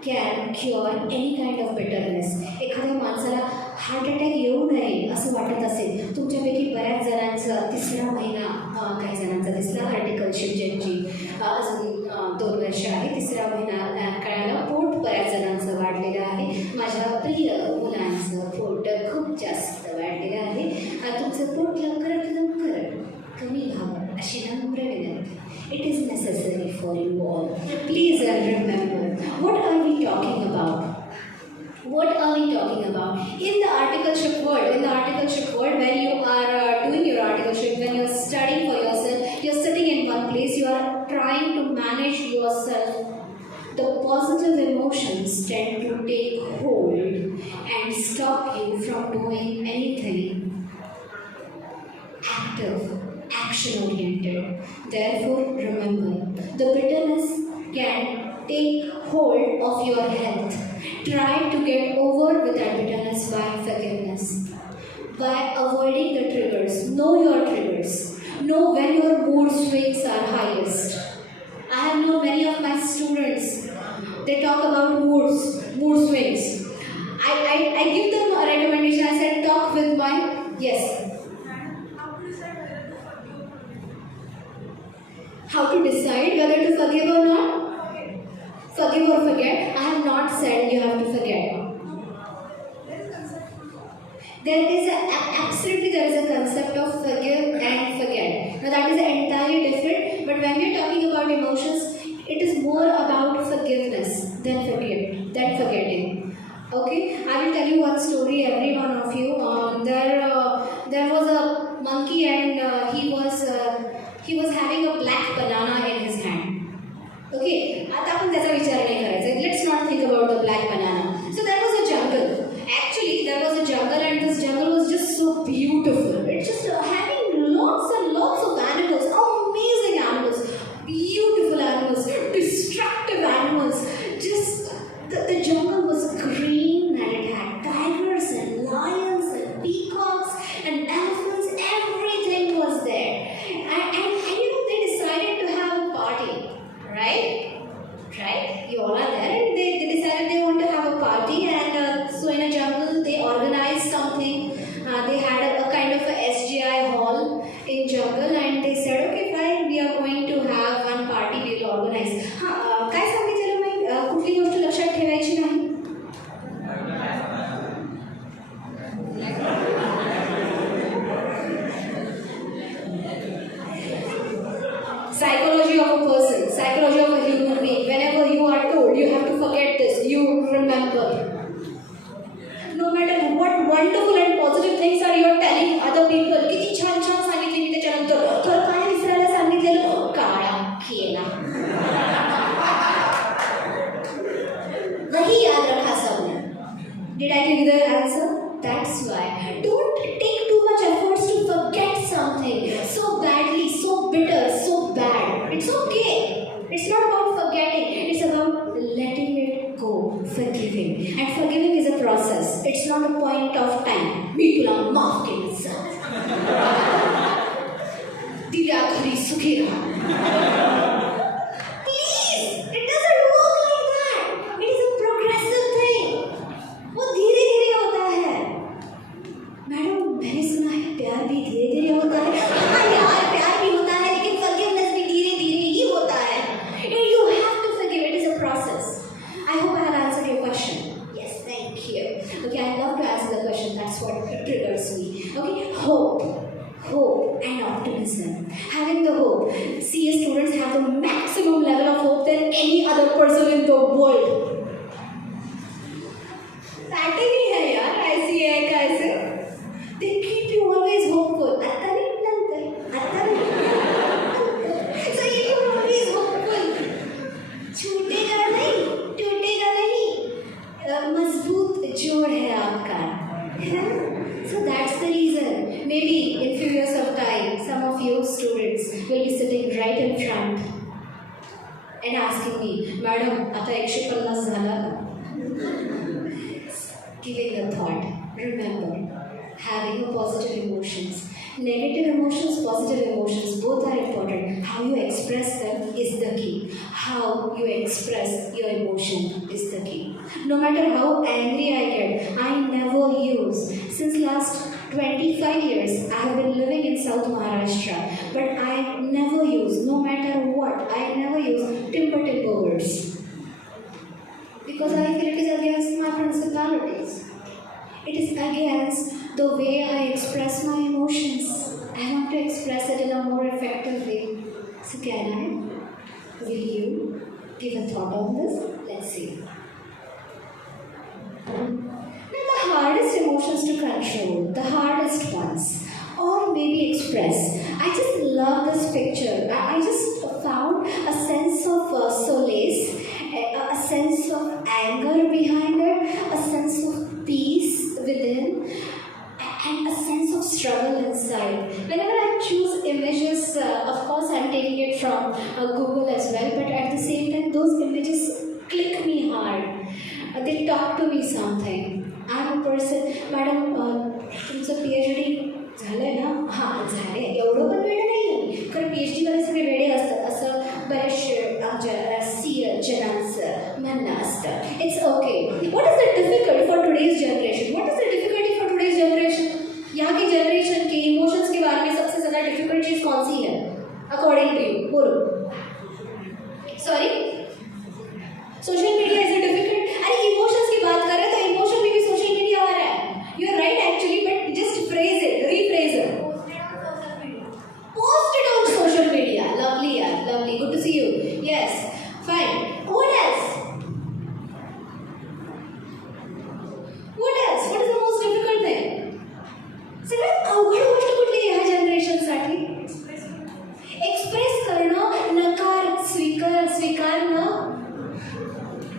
can cure any kind of bitterness. एखाद्या माणसाला heart attack येऊ नये असं वाटत असेल, तुमच्यापैकी बऱ्याच जणांचा तिसरा महिना, काही जणांचा तिसरा आर्टिकलशिप ज्यांची अजून 2 वर्ष आहे, तिसरा महिना कळायला पोट बऱ्याच जणांचं वाढलेलं आहे. माझ्या प्रिय मुलांचं पोट खूप जास्त वाढलेलं आहे. तुमचं पोट लवकरात लवकर कमी व्हावं अशी नम्र विनंती. It is necessary for you all. Please remember, what are we talking about? What are we talking about? In the articleship world, when you are doing your articleship, when you are studying for yourself, you are sitting in one place, you are trying to manage yourself. The positive emotions tend to take hold and stop you from doing anything active, action-oriented. Therefore, remember, the bitterness can take hold of your health. Try to get over with that bitterness by forgiveness, by avoiding the triggers. Know your triggers. Know when your mood swings are highest. I have known many of my students, they talk about mood swings. I give them a recommendation. I said, talk with my, yes. How to decide whether to forgive or not? Forgive or forget? I have not said you have to forget. There is a concept of forgive and forget. Now that is entirely different. But when we are talking about emotions, it is more about forgiveness than forgetting. Okay, I will tell you one story. Every one of you. There was a monkey and he was having a black banana in his hand. Okay, आता आपण त्याचा विचार नाही करायचा. Let's not think about the black banana. So there was a jungle. Actually, there was a jungle and this jungle was just so beautiful. It's just having lots and lots of animals, amazing animals, beautiful animals, destructive animals. Just the jungle was green and it had tigers and lions and peacocks and elephants. Everything was there. And you know, they decided to have a party, right? You all are there, and they decided they want to have a party, and so in a jungle they organized something. They had a kind of a SGI hall in jungle, and they said, okay, fine, we are going to have one party. We will organize. काय सांगितलं मी? कुठली गोष्ट लक्षात ठेवायची नाही? Psychology of a person, psychology of a human being. Whenever you are told you have to forget this, you remember. No matter what wonderful and positive things are you are telling other people, किती छान छान सांगितले मी त्याच्यानंतर, तर काय विसरायला सांगितलेलं? काळा केला. वही याद रखा सबने. Did I give you the answer? That's why. Don't take too much efforts to forget something so badly, so bitter, so bad. It's okay. It's not about forgetting. It's about letting it go, forgiving. And forgiving is a process. It's not a point of time. मी तुला माफ केलं. दिल्या घरी सुखी राहा. I hope I have answered here. Okay, I love to answer the question. That's what triggers me. Okay, hope and optimism. Having the hope. CS students have the maximum level of hope than any other person in the world. Pattern hai yaar, ऐसी है कैसे? They keep you always hopeful. आता नहीं. So you are always hopeful. छूटेगा नहीं, टूटेगा नहीं. मजबूत जोड़ है आपका. So that's the reason. Maybe in few years of time, some of you students will be sitting right in front and asking me, Madam, आता 150 झाला. Giving a thought. Remember, having a positive emotions. Negative emotions, positive emotions, both are important. How you express them is the key. How you express your emotion is the key. No matter how angry I get, I never use. Since last 25 years, I have been living in South Maharashtra, but I never use, no matter what, I never use timber words. Because I feel it is against my principalities. It is against the way I express my emotions. I want to express it in a more effective way. So can I? Will you give a thought on this? Let's see. Now the hardest emotions to control, the hardest ones, or maybe express. I just love this picture. I just found a sense of solace, a sense of anger behind it, a sense of peace within, and a sense of struggle inside. Whenever I choose images, of course I'm taking it from Google as well, but at the same time those images click me hard. They talk to me something. I'm a person, Madam, तुमचं PhD झालंय ना? हां झालंय. एवढं पण वेळ नाही आहे. कारण PhD वाले सगळे वेडे असतात असं बरेचसे आमच्या जनांचं म्हणणं असतं. It's okay. What is the difficult for today's generation? What is the difficulty for today's generation? यहाँ की generation के emotions के बारे में सबसे ज़्यादा difficult चीज़ कौन सी है? According to you, बोलो. Sorry? Social media is a difficult. अरे emotions की बात कर रहे हैं तो emotion में भी social media आ रहा है. You are right actually, but just phrase it, rephrase it. Post it on social media. Lovely, yeah, lovely. Good to see you. Yes, fine. What else? What else? What is the most difficult thing? सगळ्यात अवघड गोष्ट कुठली आहे ह्या जनरेशनसाठी? Express करणं, नकार स्वीकारणं,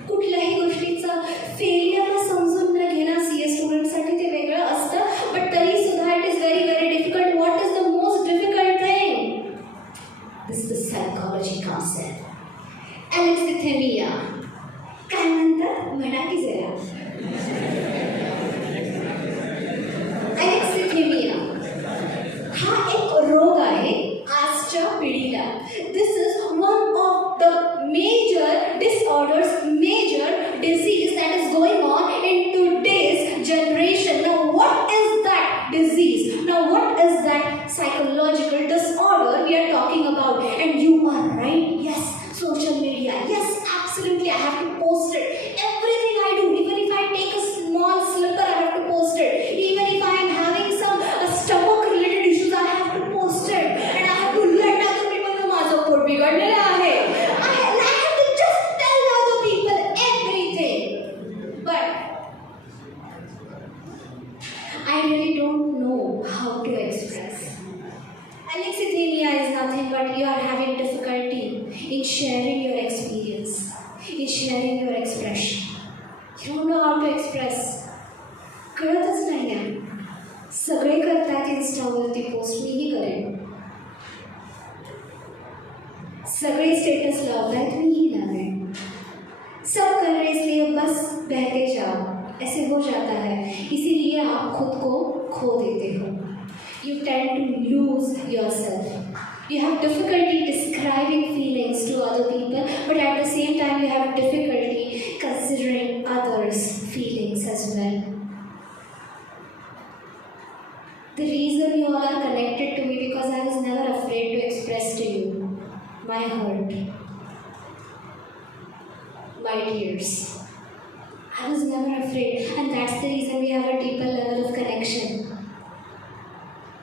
कुठल्याही गोष्टीचं फेलियरला समजून न घेणं CS स्टुडंटसाठी ते वेगळं असतं, बट तरी सुद्धा it is very very difficult. What is the most difficult thing? This is the psychology concept. Alexithymia. काय म्हणतात? म्हणा की जरा. अलेक्सिथेमिया हा एक रोग आहे आजच्या पिढीला. This is one of the major disorders, major disease that is going on in today's generation. Now what is that disease? Now what is that psychological disorder we are talking about? And you are right, yes, social media, yes, absolutely, I have to post it. Everything I do, even if I take a small slipper, I have to post it. Even if I am having some stomach related issues, I have to post it. And I have to let other people know माझं pot बिघडलेलं आहे. I really don't know how to express. Alexithymia is nothing but you are having difficulty in sharing your experience, in sharing your expression. You don't know how to express. कळतच नाही आहे. सगळे करतात इंस्टावरती post, मीही करेन. सगळे status लावतात, मीही लावेन. सब कर रहे इसलिए बस बहते जाओ. ऐसे हो जाता है, इसीलिए आप खुद को खो देते हो. You tend to lose yourself. You have difficulty describing feelings to other people, but at the same time you have difficulty considering others' feelings as well. The reason you all are connected to me because I was never afraid to express to you my hurt, my tears. I was never afraid, and that's the reason we have a deeper level of connection.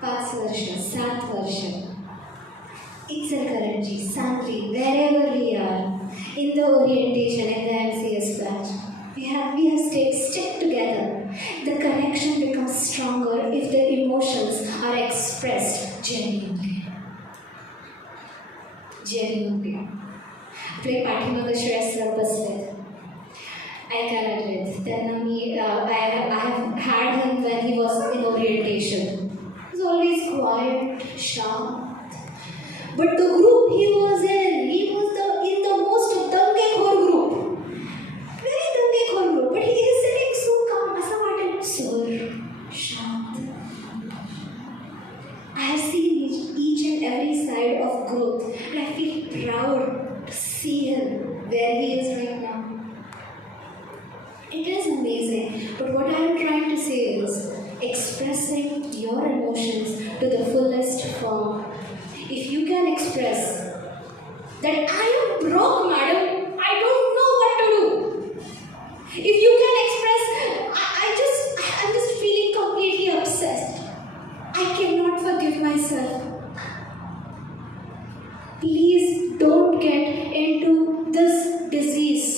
5 वर्ष, 7 वर्ष, Itzalkaranji, Sangli, wherever we are, in the orientation, in the MCS batch, we have stayed stick together. The connection becomes stronger if the emotions are expressed genuinely. Genuinely. आपले पाठीमागे Shreyas sir बसलेत. ऐकायला लागलेत. त्यांना मी I have had him when he was in orientation. He was always quiet, sharp. But the group he was in the most dangekhor group. Very dangekhor group. But he is sitting so calm. असं वाटेल sir, शांत. I have seen each and every side of growth, and I feel proud to see him where he is right now. It is amazing, but what I am trying to say is expressing your emotions to the fullest form. If you can express that I am broke, madam, I don't know what to do. If you can express, I'm just feeling completely upset. I cannot forgive myself. Please don't get into this disease.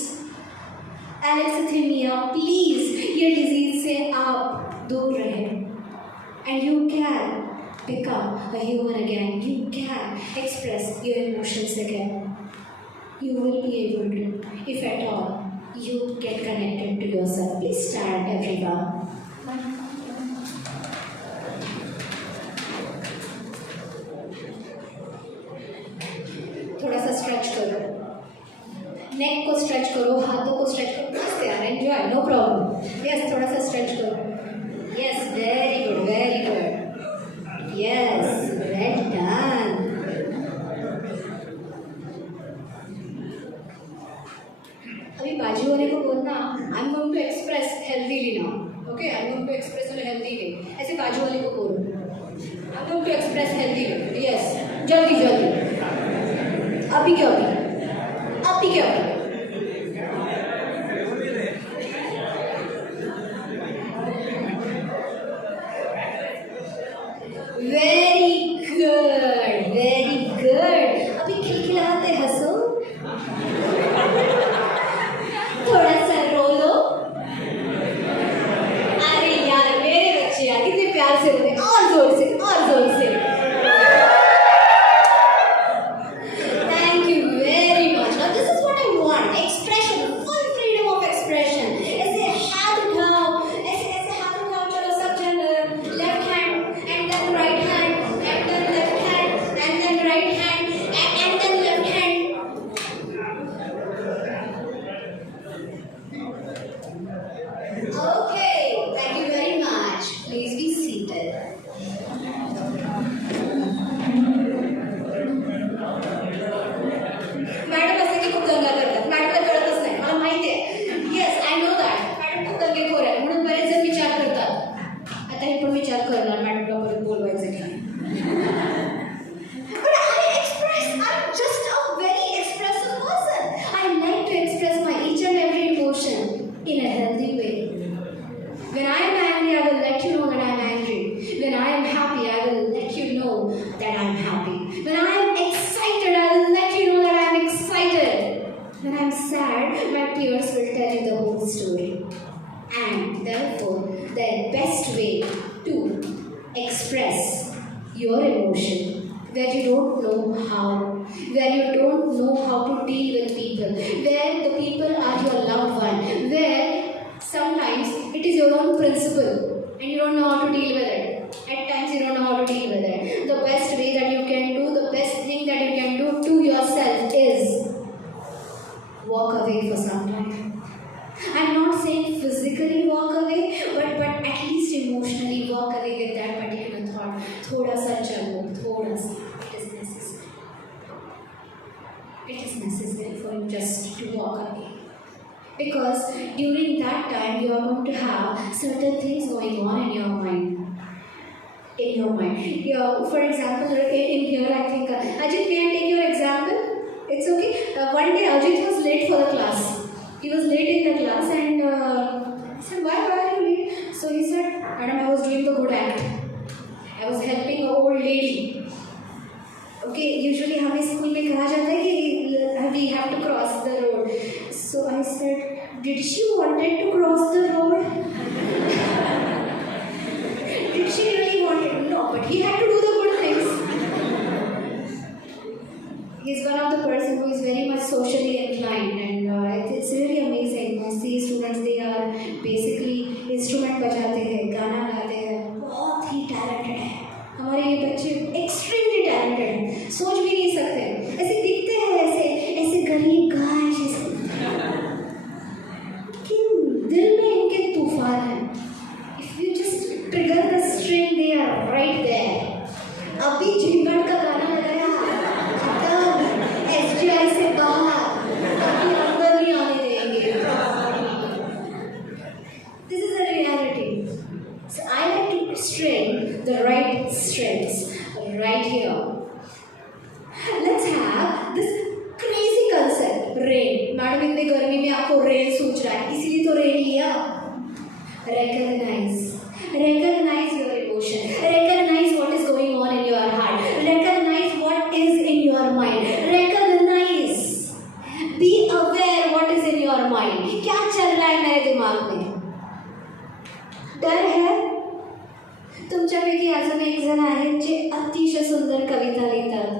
Alexithymia, please, ये disease से आप दूर रहें. And you can become a human again. You can express your emotions again. You will be able to, if at all, you get connected to yourself. Please stand, everyone. थोड़ा सा stretch करो, नेक को stretch करो, हाथों को stretch करो. मस्त यार, एंजॉय, नो प्रॉब्लम. यस, थोड़ा सा स्ट्रेच करो. Yes, very good, very good. Yes, well done. अभी बाजू वाले को बोलना, I am going to express healthily now. Okay, I am going to express in healthily. ऐसे बाजू वाले को बोलो, I am going to express healthily. Yes, जल्दी जल्दी. अभी क्या अभी? अभी क्या अभी? Very good, very good. अभी खिलखिलाते हंसो. थोड़ा सा रो लो. अरे यार मेरे बच्चे यार कितने प्यार से रोते. और जोर से, और जोर से. Because during that time you are going to have certain things going on in your mind. For example, in here I think, Ajit, may I take your example? It's okay. One day Ajit was late for the class. He was late in the class and I said, why are you late? So he said, madam, I was doing the good act. I was helping an old lady. Okay, usually हमें school में कहा जाता है कि we have to cross the road. So I said, did she wanted to cross the road? Did she really wanted? No, but he had to do the good things. He's one of the person who is very much socially inclined, and it's really amazing. Mostly students, they are basically instrument बजाते हैं, गाना गाते हैं, बहुत ही talented है. हमारे ये बच्चे extremely talented हैं, सोच भी नहीं सकते. ऐसे दिखते हैं, ऐसे गरीब गाय जैसे, लेकिन दिल में इनके तूफान हैं. If you just trigger the string, they are right there. अभी झिंगड़ का गाना लगाया, SGI से बाहर, कभी अंदर नहीं आने देंगे. This is a reality. So I like to string the right strings right here. Let's have this crazy concept, rain. Madam इतने गर्मी में आपको rain सूझ रहा है, इसीलिए तो rain लिया. Recognize your emotion. Recognize what is going on in your heart. Recognize what is in your mind. Recognize. Be aware what is in your mind. क्या चल रहा है मेरे दिमाग में? डर है? तुमच्यापैकी अजून एक जण आहे जे अतिशय सुंदर कविता लिहितात.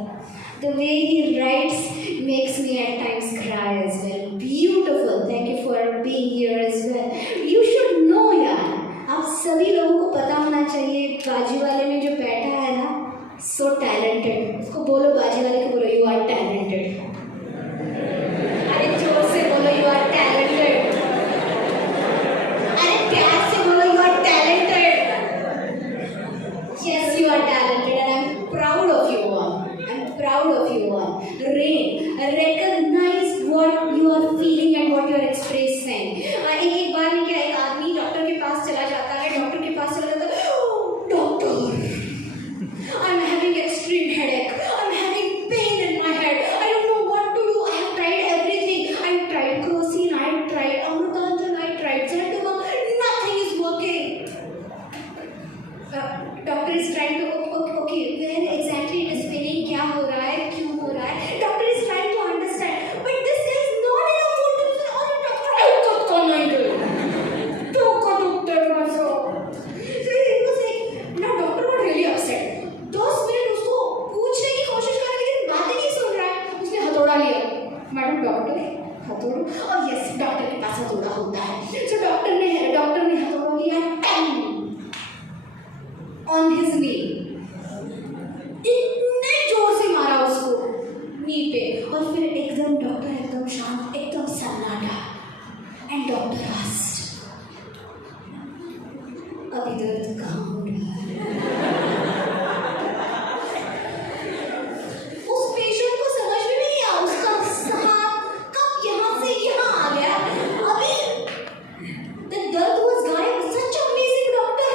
The way he writes makes me at times cry as well. Beautiful. Thank you for being here as well. You should know यार. आप सभी लोगों को पता होना चाहिए बाजी वाले में जो बैठा है ना, so talented. उसको बोलो, बाजी वाले को बोलो, you are talented. अरे जोर से बोलो, you are talented. अरे प्यार से बोलो, you are talented. Yes, you are talented and I'm proud of you all. I'm proud of you all. Rain, recognize what you are feeling and what you are expressing. एक बार में क्या, एक आदमी doctor के पास चला जाता है, doctor, I'm having extreme headache. I'm having pain in my head. I don't know what to do. I have tried everything. I tried Crocin, I tried Amrutanjan, I tried Zenatuma. Nothing is working. Doctor is trying to, okay, where exactly it is spinning, क्या हो रहा है, क्यों हो रहा है. Doctor is trying to understand. But this is not enough motivation. अरे doctor, I got connected. तो का डॉक्टर वाला. So it was like, now doctor got really upset. 10 minute उसको पूछने की कोशिश कर रहे लेकिन बातें नहीं सुन रहा है. उसने हथौड़ा लिया. मैडम डॉक्टर हथौड़ा, और यस डॉक्टर के पास हथौड़ा होता है. So डॉक्टर ने हथौड़ा लिया, on his knee. इतने जोर से मारा उसको नी पे, और फिर एकदम डॉक्टर एकदम शांत, एकदम सन्नाटा. एंड डॉक्टर आस्क्ड, अभी दर्द कहाँ हो रहा है? उस पेशेंट को समझ में नहीं आया, उसका हाथ कब यहाँ से यहाँ आ गया. अभी the दर्द was गायब. Such amazing doctor.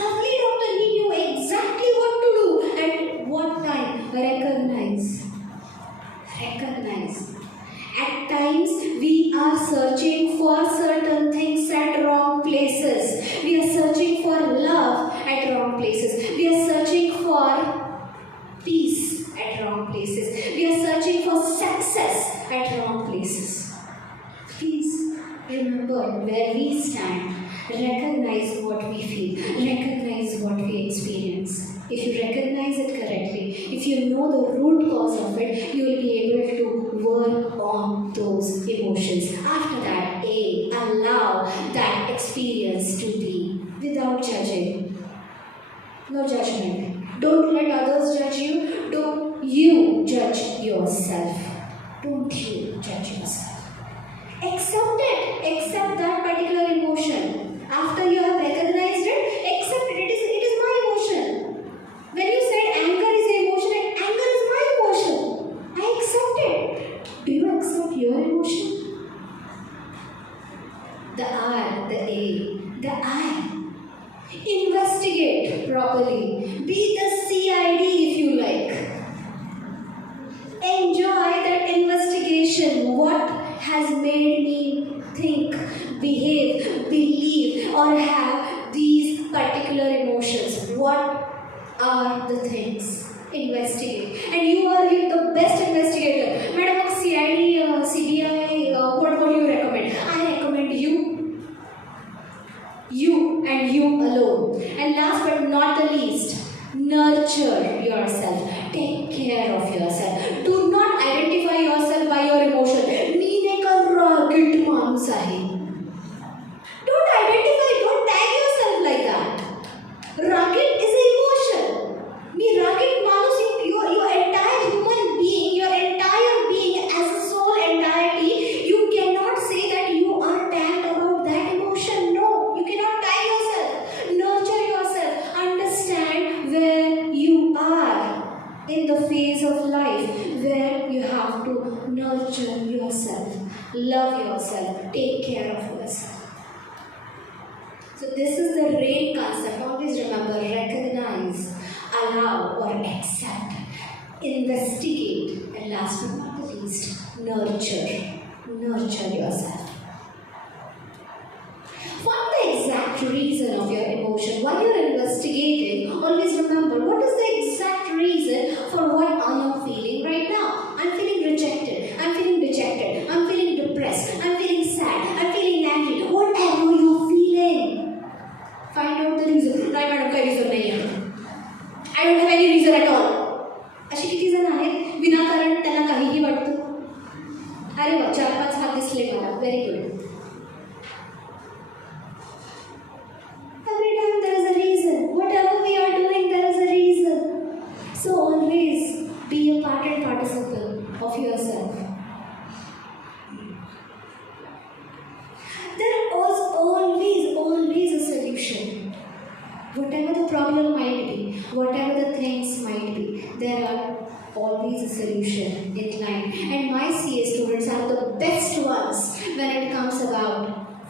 Lovely doctor, he knew exactly what to do at what time. Recognize. At times we are searching for certain things at wrong places. We are searching for love at wrong places. We are searching for peace at wrong places. We are searching for success at wrong places. Please remember where we stand. Recognize what we feel. Recognize what we experience. If you recognize it correctly, if you know the root cause of it, you will be able to work on those emotions. After that, allow that experience to be without judging. No judgment. Don't let others judge you. Don't you judge yourself. Don't you judge yourself. Accept it. Accept that particular emotion. After you have recognized it, accept it. It is my emotion. When you said anger is an emotion, and anger is my emotion, I accept it. Do you accept your emotion? The R, the A, the I. Investigate properly. Be the CID if you like. Enjoy that investigation. situation, what has made me think, behave, believe, or have these particular emotions? What are the things? Investigate. And you are the best investigator. Madam, CID, CBI, what would you recommend? I recommend you and you alone. And last but not the least, nurture yourself. Take care of yourself. Do not identify yourself by your emotion. मी एक rugged माणूस आहे. Don't identify, don't tag yourself like that. Rugged is an emotion. Me rugged माणूस, your entire human being, your entire being as a soul entirety, you cannot say that you are tagged about that emotion. No, you cannot tag yourself. Nurture yourself. Understand where you are in the phase of life where you have to nurture yourself, love yourself, take care of yourself. So this is the RAIN concept. Always remember, recognize, allow or accept, investigate, and last but not the least, nurture yourself. Find the exact reason of your emotion. While you're investigating, always remember, what is the exact reason for what I am feeling right now? I'm feeling rejected, I'm feeling dejected, I'm feeling depressed, I'm feeling sad, I'm feeling angry. Whatever you're feeling, find out the reason. Right, madam, काही reason नाही आहे. I don't have any reason at all. अशी किती जण आहेत विनाकारण त्यांना काहीही वाटतं? अरे वा, 4-5 हात दिसले मला. Very good. Every time there is a reason. Whatever we are doing, there is a reason. So always be a part and participle of yourself. There is always a solution. Whatever the problem might be, whatever the things might be, there are always a solution in line. And my CA students are the best ones when it comes about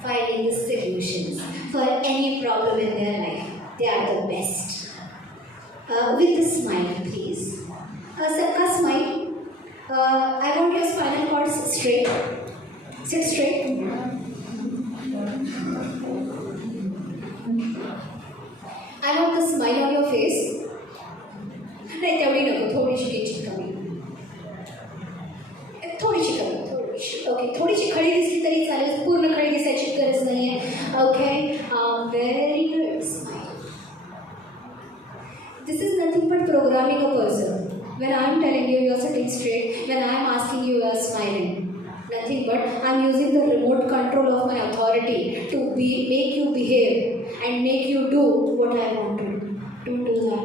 finding the solutions for any problem in their life. They are the best. With a smile, please. Sabka smile. I want your spinal cord straight. Sit straight. I want the smile on your face. नाही तेवढी नको, थोडीशी किंचित कमी. थोडीशी कमी, थोडीशी. Okay, थोडीशी खडी दिसली तरी चालेल, पूर्ण खडी दिसायची गरज नाही आहे. Okay, very good. Smile. This is nothing but programming a person. When I am telling you, you are sitting straight. When I am asking you, you are smiling. Nothing but I am using the remote control of my authority to make you behave and make you do what I want to do. Don't do that.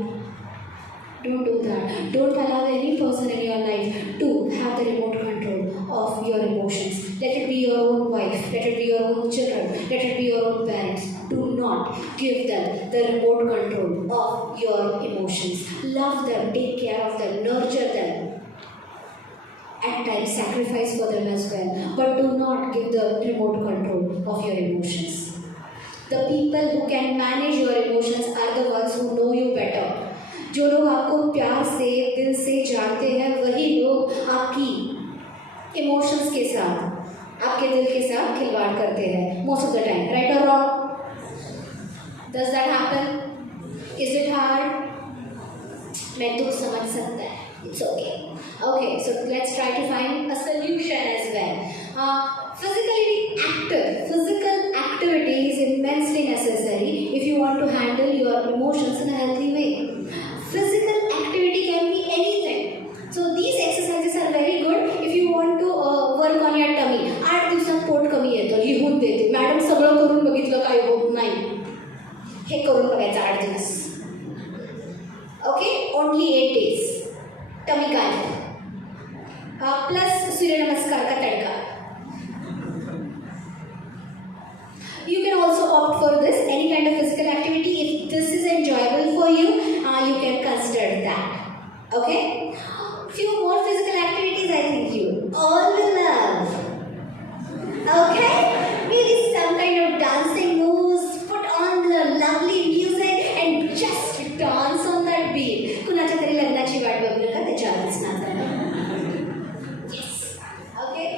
Don't do that. Don't allow any person in your life to have the remote control of your emotions. Let it be your own wife, let it be your own children, let it be your own parents. Do not give them the remote control of your emotions. Love them, take care of them, nurture them. At times, sacrifice for them as well. But do not give the remote control of your emotions. The people who can manage your emotions are the ones who know you better. जो लोग आपको प्यार से दिल से जानते हैं वही लोग आपकी इमोशंस के साथ आपके दिल के साथ खिलवाड़ करते हैं most of the time. Right और wrong? Does that happen? Is it hard? मैं दुख समझ सकता है. It's okay. Okay, so let's try to find a solution as well. Physical activity is immensely necessary if you want to handle your emotions in a healthy way. Physical activity can be anything. So these exercises are very good if you want to work on your tummy. 8 दिवसात pot कमी येतं, लिहून देते. Madam सगळं करून बघितलं, काही होत नाही. हे करून बघायचं 8 दिवस. Okay, only 8 days. टमी काय प्लस सूर्यनमस्कार का तड़का. You can also opt for this, any kind of physical activity. If this is enjoyable for you, you can consider that. Okay? Few more physical activities I think you all love. Okay? Maybe some kind of dancing moves, put on the lovely music and just dance on that beat. कुणाच्या तरी लग्नाची वाट बघू नका, त्याच्यावरच नाचा. Yes. Okay?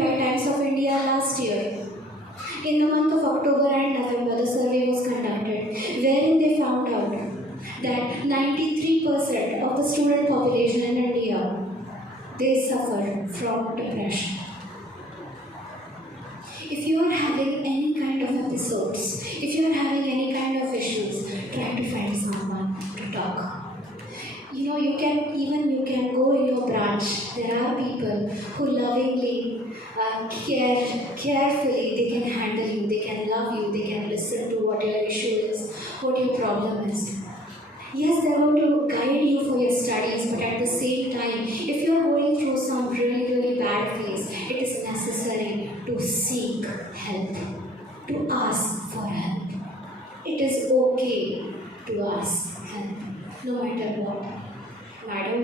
by Times of India last year. In the month of October and November, the survey was conducted, wherein they found out that 93% of the student population in India, they suffer from depression. If you are having any kind of episodes, if you are having any kind of issues, try to find someone to talk. You can go in your branch. There are people who lovingly, carefully, they can handle you, they can love you, they can listen to what your issue is, what your problem is. Yes, they're going to guide you for your studies, but at the same time, if you're going through some really, really bad phase, it is necessary to seek help, to ask for help. It is okay to ask help, no matter what. Madam,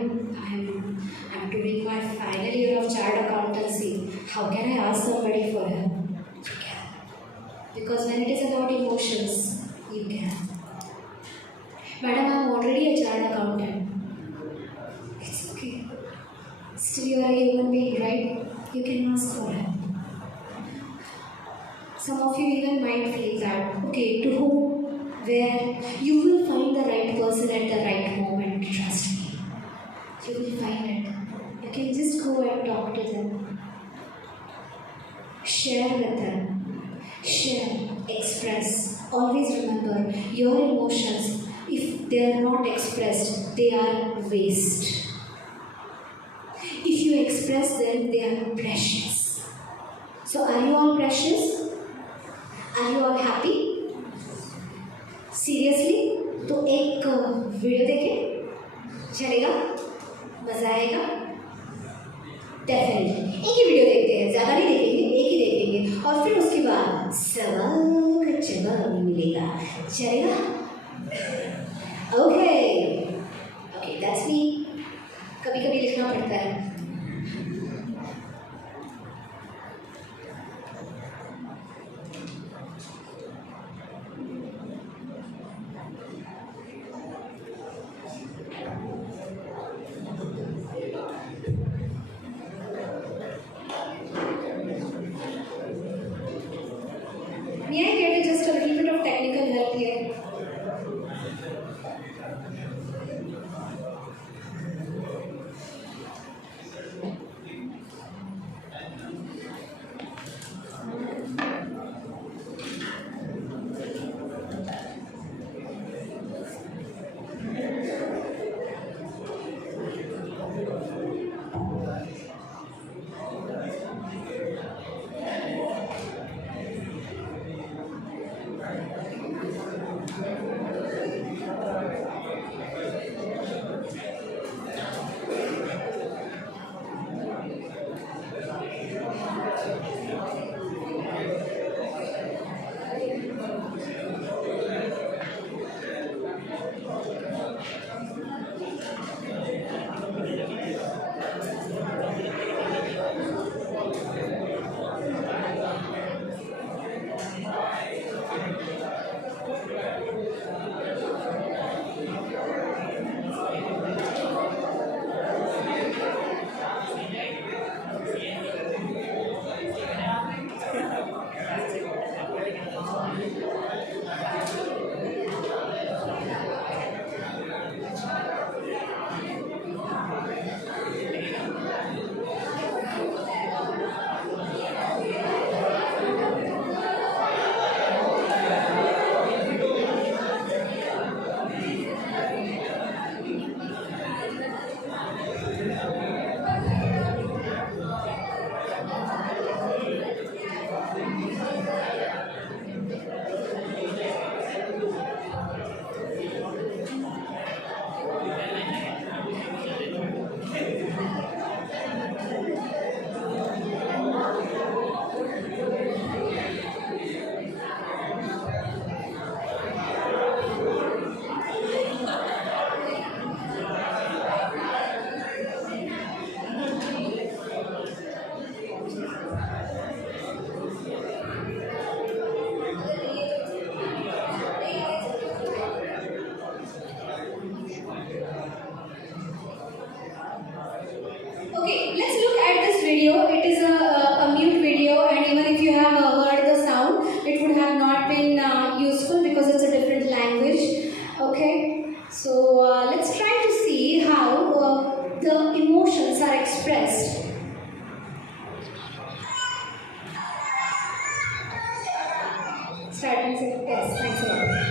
I'm doing my final year of child accountancy. How can I ask somebody for help? You can. Because when it is about emotions, you can. Madam, I'm already a child accountant. It's okay. Still, you are a human being, right? You can ask for help. Some of you even might feel that, okay, to whom, where, you will find the right person at the right moment, trust me. You will find it. You can just go and talk to them. Share with them. Share, express. Always remember, your emotions, if they are not expressed, they are waste. If you express them, they are precious. So are you all precious? Are you all happy? Seriously? तो एक video देखें? चलेगा? मज़ा आएगा? Definitely एक ही video देखते हैं, ज़्यादा नहीं देखेंगे, एक ही देखेंगे और फिर उसके बाद सवाल का जवाब मिलेगा, चलेगा? Okay, that's me. कभी-कभी लिखना पड़ता है. That's it. Yes, thanks a lot.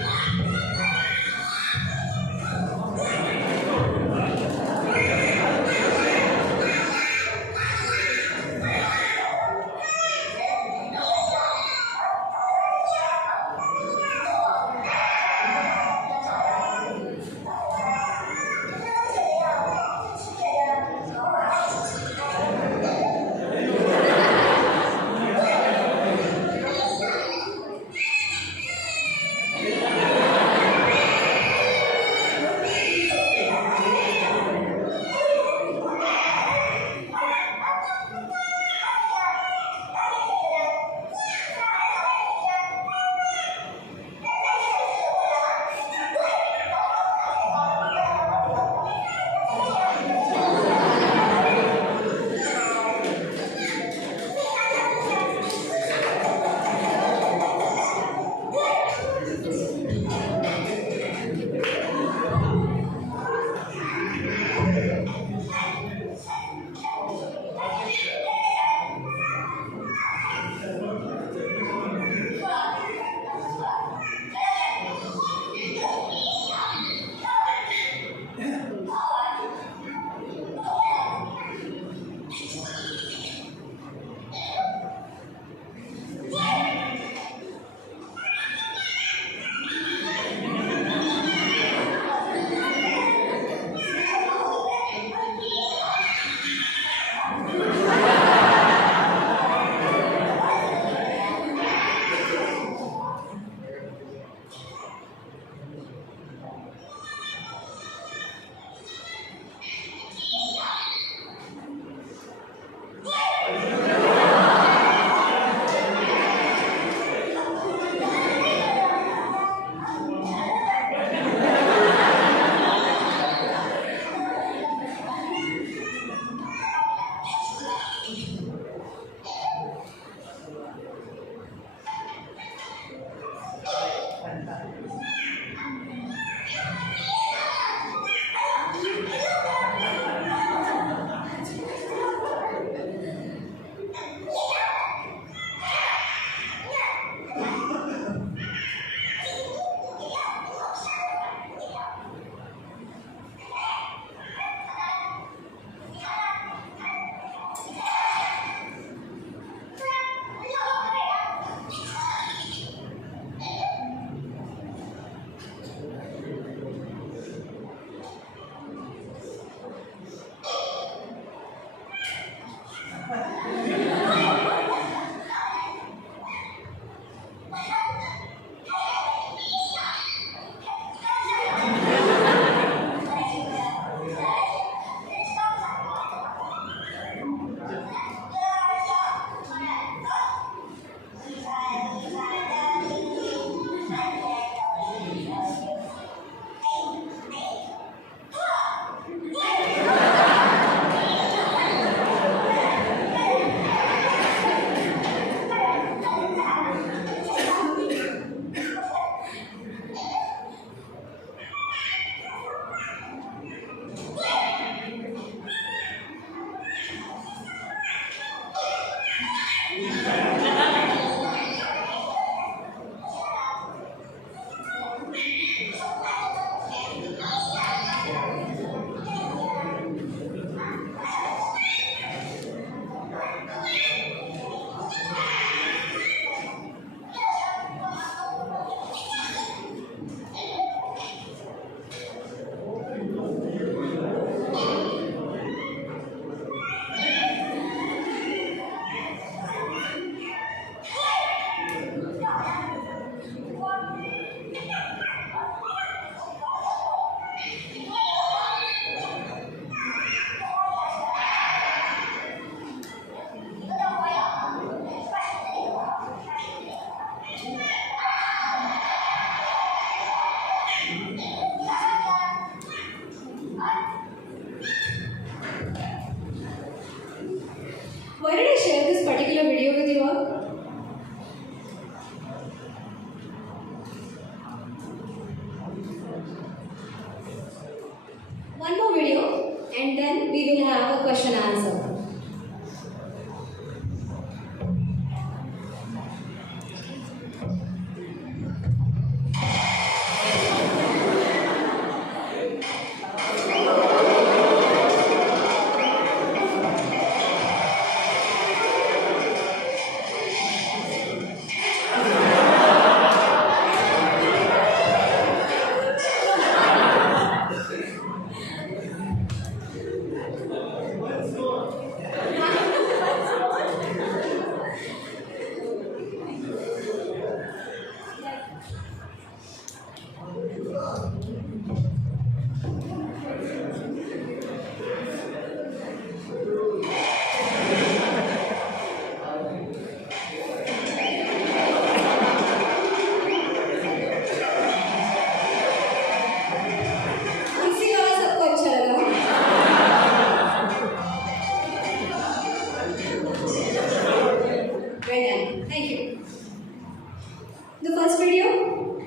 The first video,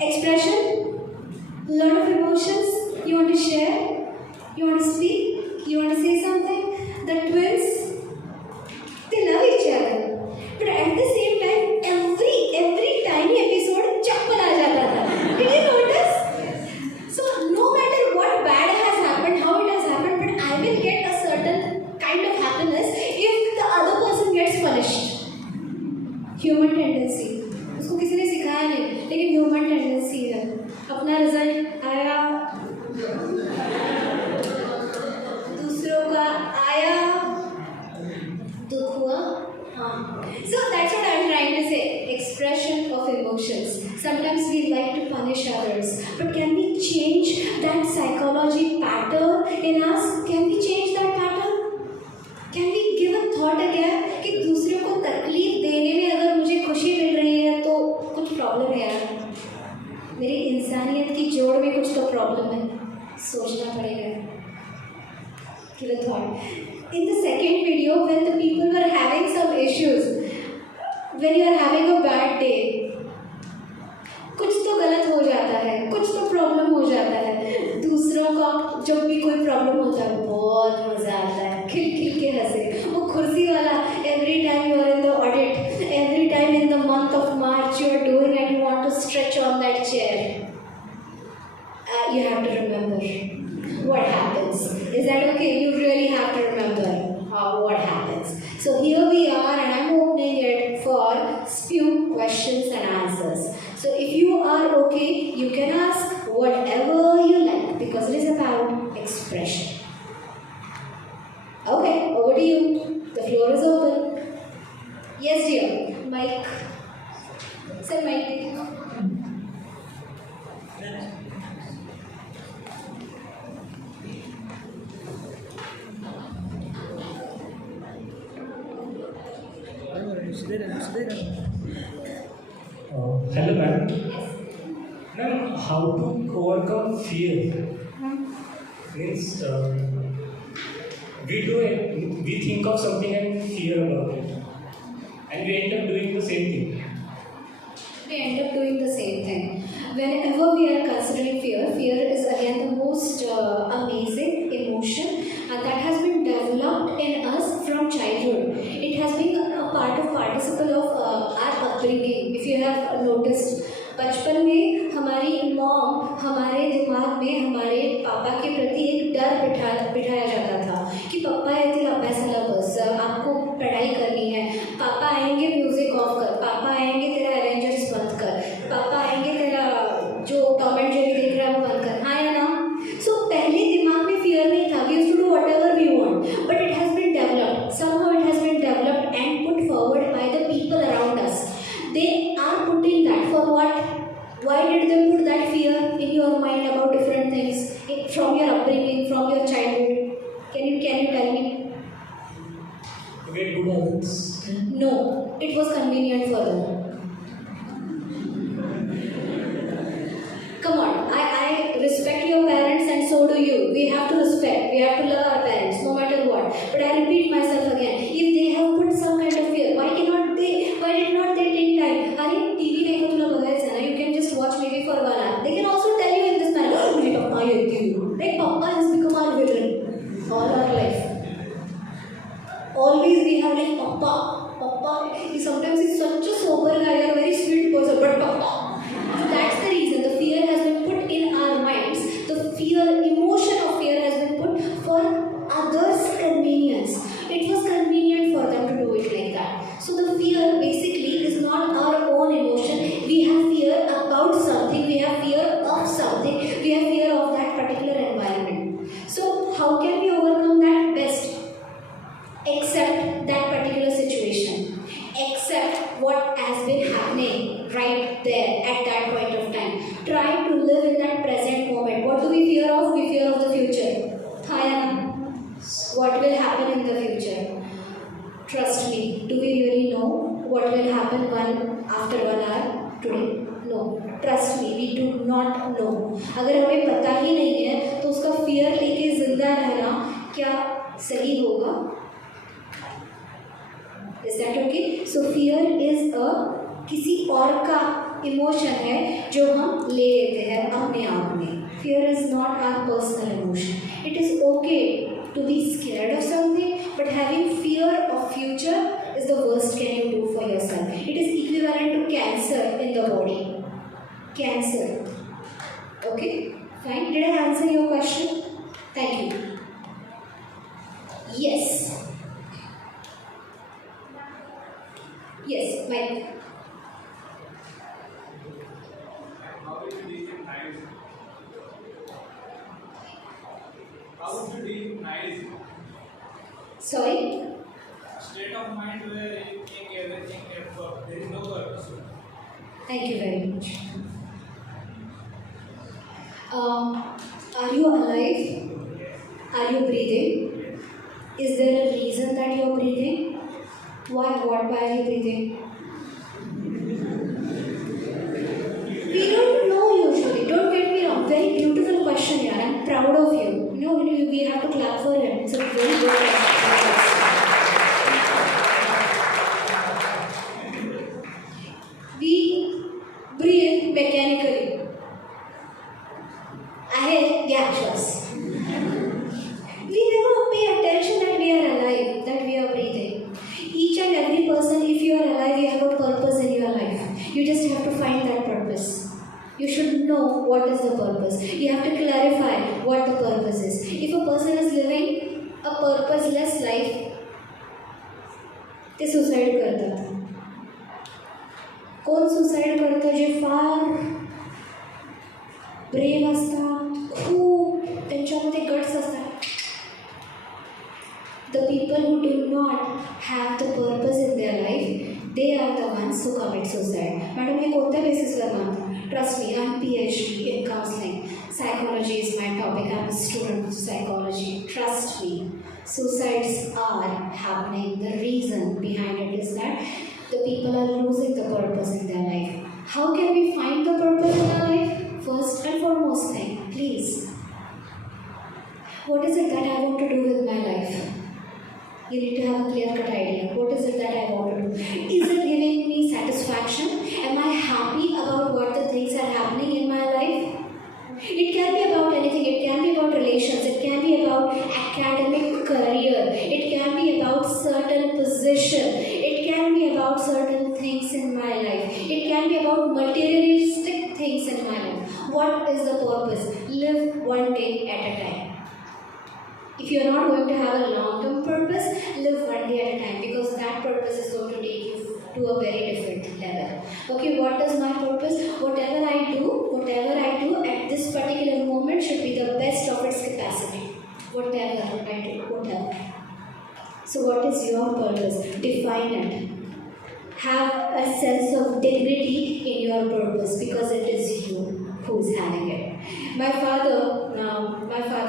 expression, lot of emotions. You want to share, you want to speak, you want to say something. The twins, they love each other, but at the same time, every tiny episode chappal aa jata tha. Did you notice? So no matter what bad has happened, how it has happened, but I will get a certain kind of happiness if the other person gets punished. Human tendency. उसको किसी ने सिखाया नहीं, लेकिन human tendency है. अपना result आया, दूसरों का आया, दुख हुआ. हाँ. So that's what I'm trying to say. Expression of emotions. Sometimes we like to punish others, but can we change that psychology pattern in us? Can we change that pattern? Can we give a thought again कि दूसरों को तकलीफ देने में अगर मुझे खुशी मिल रही है तो कुछ प्रॉब्लम है यार. मेरी इंसानियत की जोड़ में कुछ तो प्रॉब्लम है. सोचना पड़ेगा. Give a thought. In the second video, when the people were having some issues, when you are having a bad day, कुछ तो गलत हो जाता है, कुछ तो प्रॉब्लम हो जाता है. दूसरों का जब भी कोई प्रॉब्लम होता है बहुत मजा आता है. खिल खिल के हंसे. वो कुर्सी वाला, every time you are in the audit, every time in the month of March you are doing and you want to stretch on that chair, you have to remember what happens. Is that okay? You really have to remember what happens. So here we are, and I'm opening it for few questions and answers. So if you are okay, you can ask whatever you like because it is about expression. Okay, over to you. The floor is open. Yes, dear. Mike. Sir, Mike. Hello, ma'am. Ma'am, how to overcome fear? Means we think of something and fear about it, and we end up doing the same thing. We end up doing the same thing. Whenever we are considering fear, fear is again the most amazing emotion that has been developed in us from childhood. It has been a participle of our upbringing. If you have noticed, बचपन में हमारी mom हमारे दिमाग में हमारे पापा के प्रति एक डर बिठाया जाता था कि पापा ये तेरा अभ्यास बस आपको पढ़ाई करनी है. पापा आएंगे म्यूजिक ऑफ कर, पापा आएंगे तेरा एवेंजर्स बंद कर, पापा आएंगे तेरा जो टॉम एंड जेरी देख रहा है वो बंद कर. हाँ या ना? सो पहले दिमाग में फियर नहीं था. We used to do whatever we want, but it has been developed. Somehow it has been developed and put forward by the people around us. They are putting that for what? Why did they put that fear in your mind about different things from your upbringing, from your childhood? Can you tell me? To get good habits. No, it was convenient for them. Come on, I respect your parents and so do you. We have to respect, we have to love our parents no matter what. But I repeat myself again, if they have put some kind of fear, why did not they take time? Are TV देखो तुला बघायचं ना, you can just watch maybe for 1 hour. They can also tell you in this manner, oh my papa येते. Like papa has become our villain all our life. Always we have like papa. Sometimes he's such a sober guy, a very sweet person, but papa. So that's the reason the fear has been put in our minds. The emotion of fear has been put for others' convenience. It was convenient for them to do it like that. So the fear basically is not our own emotion. We have fear about something, we have fear of something, we have fear of that particular environment. So how can we overcome that best? Accept that particular situation. Accept what has been happening right there at that point of time. Try to live in that present moment. What do we fear of? We fear of the future. What will happen in the future? Trust me. Do we really know what will happen after 1 hour today? No. Trust me, we do not know. अगर हमें पता ही नहीं है तो उसका fear लेके जिंदा रहना क्या सही होगा? Is that okay? So fear is a किसी और का इमोशन है जो हम ले लेते हैं अपने आप में. Fear is not our personal emotion. It is okay to be scared of something, but having fear of future is the worst can you do for yourself. It is equivalent to cancer in the body. Cancer. Okay? Fine. Did I answer your question? Thank you. Yes. Yes, Mike. How would you deal with nihilism? How would you deal with nihilism? Sorry. State of mind where you think everything there is no purpose. Thank you very much. Are you alive? Are you breathing? Is there a reason that you are breathing? Why are you breathing? We don't know usually. Don't get me wrong. Very beautiful question, yeah. I'm proud of you. You know, we have to clap for him. It's a very good question. We breathe mechanically. I gaseous. We never pay attention that we are alive, that we are breathing. Each and every person, if you are alive, you have a purpose in your life. You just have to find that purpose. You should know what is the purpose. You have to clarify what the purpose is. If a person is living a purposeless life, ते suicide करतात. कोण suicide करतं? जे फार brave असतात, खूप त्यांच्यामध्ये guts असतात. The people who do not have the purpose in their life, they are the ones who commit suicide. Madam हे कोणत्या बेसिसवर मानतात? Trust me, I'm PhD in counseling. Psychology is my topic. I'm a student of psychology. Trust me, suicides are happening. The reason behind it is that the people are losing the purpose in their life. How can we find the purpose in our life? First and foremost thing, please. What is it that I want to do with my life? You need to have a clear-cut idea. What is it that I want to do? Is it giving me satisfaction? Am I happy about what the things are happening in my life? It can be about anything. It can be about relations. It can be about academic career. It can be about certain position. It can be about certain things in my life. It can be about materialistic things in my life. What is the purpose? Live one day at a time. If you are not going to have a long-term purpose, live one day at a time, because that purpose is going to take you to a very different level. Okay, what is my purpose? Whatever I do at this particular moment should be the best of its capacity. Whatever I do, whatever. So what is your purpose? Define it. Have a sense of dignity in your purpose, because it is you who is having it. My father,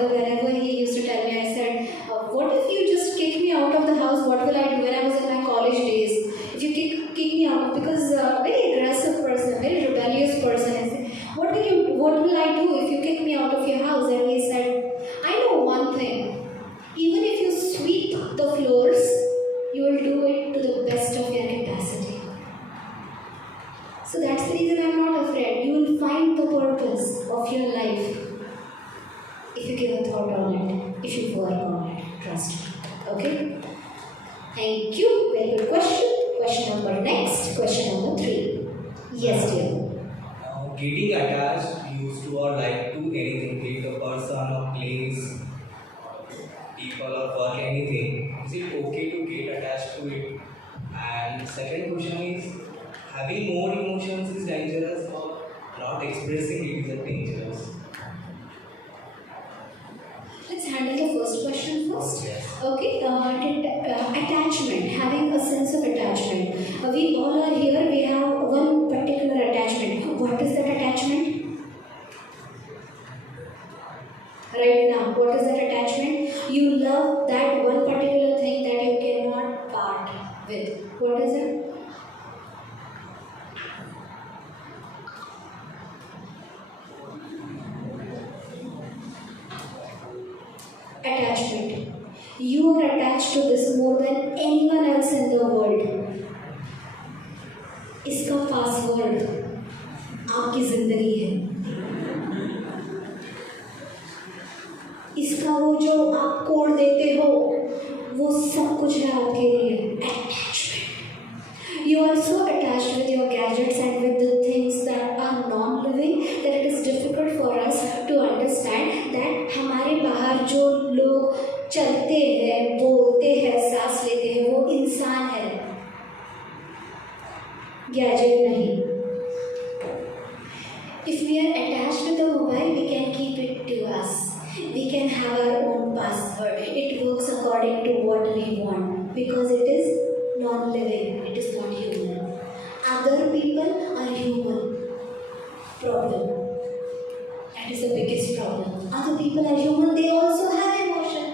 whenever he used to tell me, I said, what if you just kick me out of the house? What will I do? When I was in my college days, if you kick me out, because very aggressive person, very rebellious person, I said, what will I do if you kick me out of your house? And he said, I know one thing. Even if you sweep the floors, you will do it to the best of your capacity. So that's the reason I'm not afraid. You will find the purpose of your life if you give a thought on it, if you work on it. Trust me. Okay? Thank you. Very good question. Question number 3. Yes, dear. Getting attached used to or like to anything, be it a person or place, people or work, anything. Is it okay to get attached to it? And second question is, having more emotions is dangerous or not expressing it is dangerous? Let's handle the first question first. Yes. Okay, attachment, having a sense of attachment. We all are here, we have one particular attachment. What is that attachment? Right now, what is that attachment? You love that one particular thing that you cannot part with. What is it? Attachment. You are attached to this more than anyone else in the world. इसका password आपकी जिंदगी है। इसका वो जो आप code देते हो वो सब कुछ है आपके लिए। Attachment. You are so attached with your gadgets and with the things that are non-living that it is difficult for us to understand that हमारे बाहर जो लोग चलते हैं, बोलते हैं, सांस लेते हैं, वो इंसान है, गैजेट नहीं। If we are attached to the mobile, we can keep it to us. We can have our own password. It works according to what we want because it is non-living. It is not human. Other people are human. Problem. That is the biggest problem. Other people are human. They also have emotion.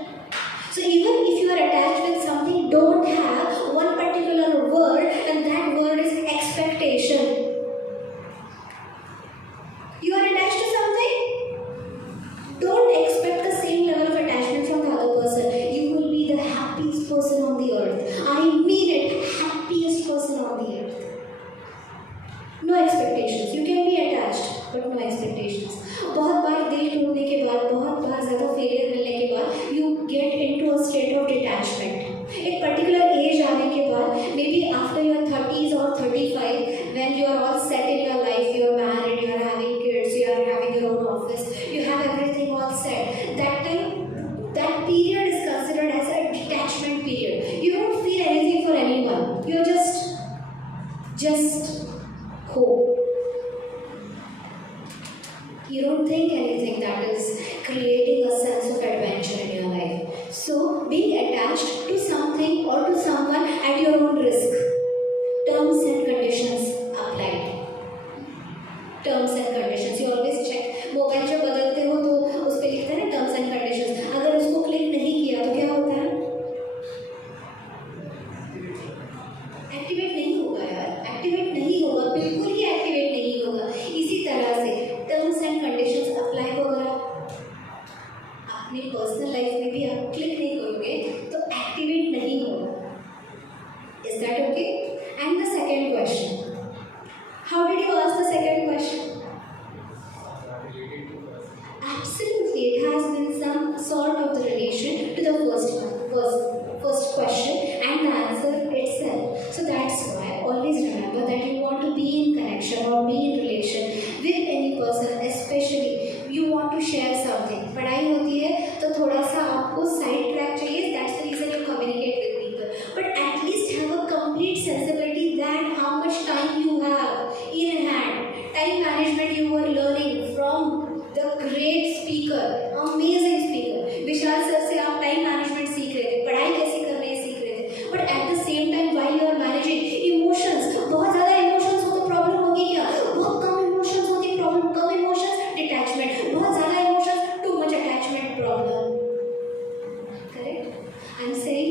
So even if you are attached with something, don't have one particular word, and that word is expectation. You are attached to something? Don't expect the same level of attachment from the other person. You will be the happiest person on the earth. I mean it, happiest person on the earth. No expectations. You can be attached, but no expectations. बहुत बार दिल टूटने के बाद, बहुत बार ज़्यादा failure मिलने के बाद, you get into a state of detachment. एक particular age आने के बाद, maybe after your 30s or 35, when you are all set in your life, you are married, you are having kids, you are having your own office, you have everything all set. That time, that period is considered as a detachment period. You don't feel anything for anyone. You are just hope. You don't think anything that is creating a sense of adventure in your life. So, being attached to something or to someone at your own risk. Terms and conditions applied. Terms and conditions. You always check. Mobile जब बदलते हो तो उस पर लिखते हैं ना terms and conditions. अगर उसको क्लिक नहीं किया तो क्या होता है? एक्टिवेट नहीं होगा यार, एक्टिवेट नहीं होगा, बिल्कुल ही एक्टिवेट नहीं होगा। इसी तरह से टर्म्स एंड कंडीशंस अप्लाई को अगर आप अपनी पर्सनल लाइफ में भी आप क्लिक नहीं करोगे तो एक्टिवेट नहीं होगा। Is that okay? And the second question, how did you ask the second question? Absolutely, it has been some sort of the relation to the first question and the answer itself. So that's why always remember that you want to be in connection or be in relation with any person, especially you want to share something. पढ़ाई होती है तो थोड़ा सा आपको side track चाहिए. That's the reason you communicate with people. But at least have a complete sensibility that how much time you have in hand. Time management you were learning from the great speaker, amazing speaker. Vishal sir से आप time management सीख रहे थे, पढ़ाई कैसे करनी है सीख रहे थे. But at the same time while you are managing emotions, बहुत ज़्यादा इमोशंस हो तो प्रॉब्लम होगी क्या? बहुत कम इमोशंस होती प्रॉब्लम, कम इमोशंस डिटैचमेंट, बहुत ज़्यादा emotions too much attachment problem. Correct? I am saying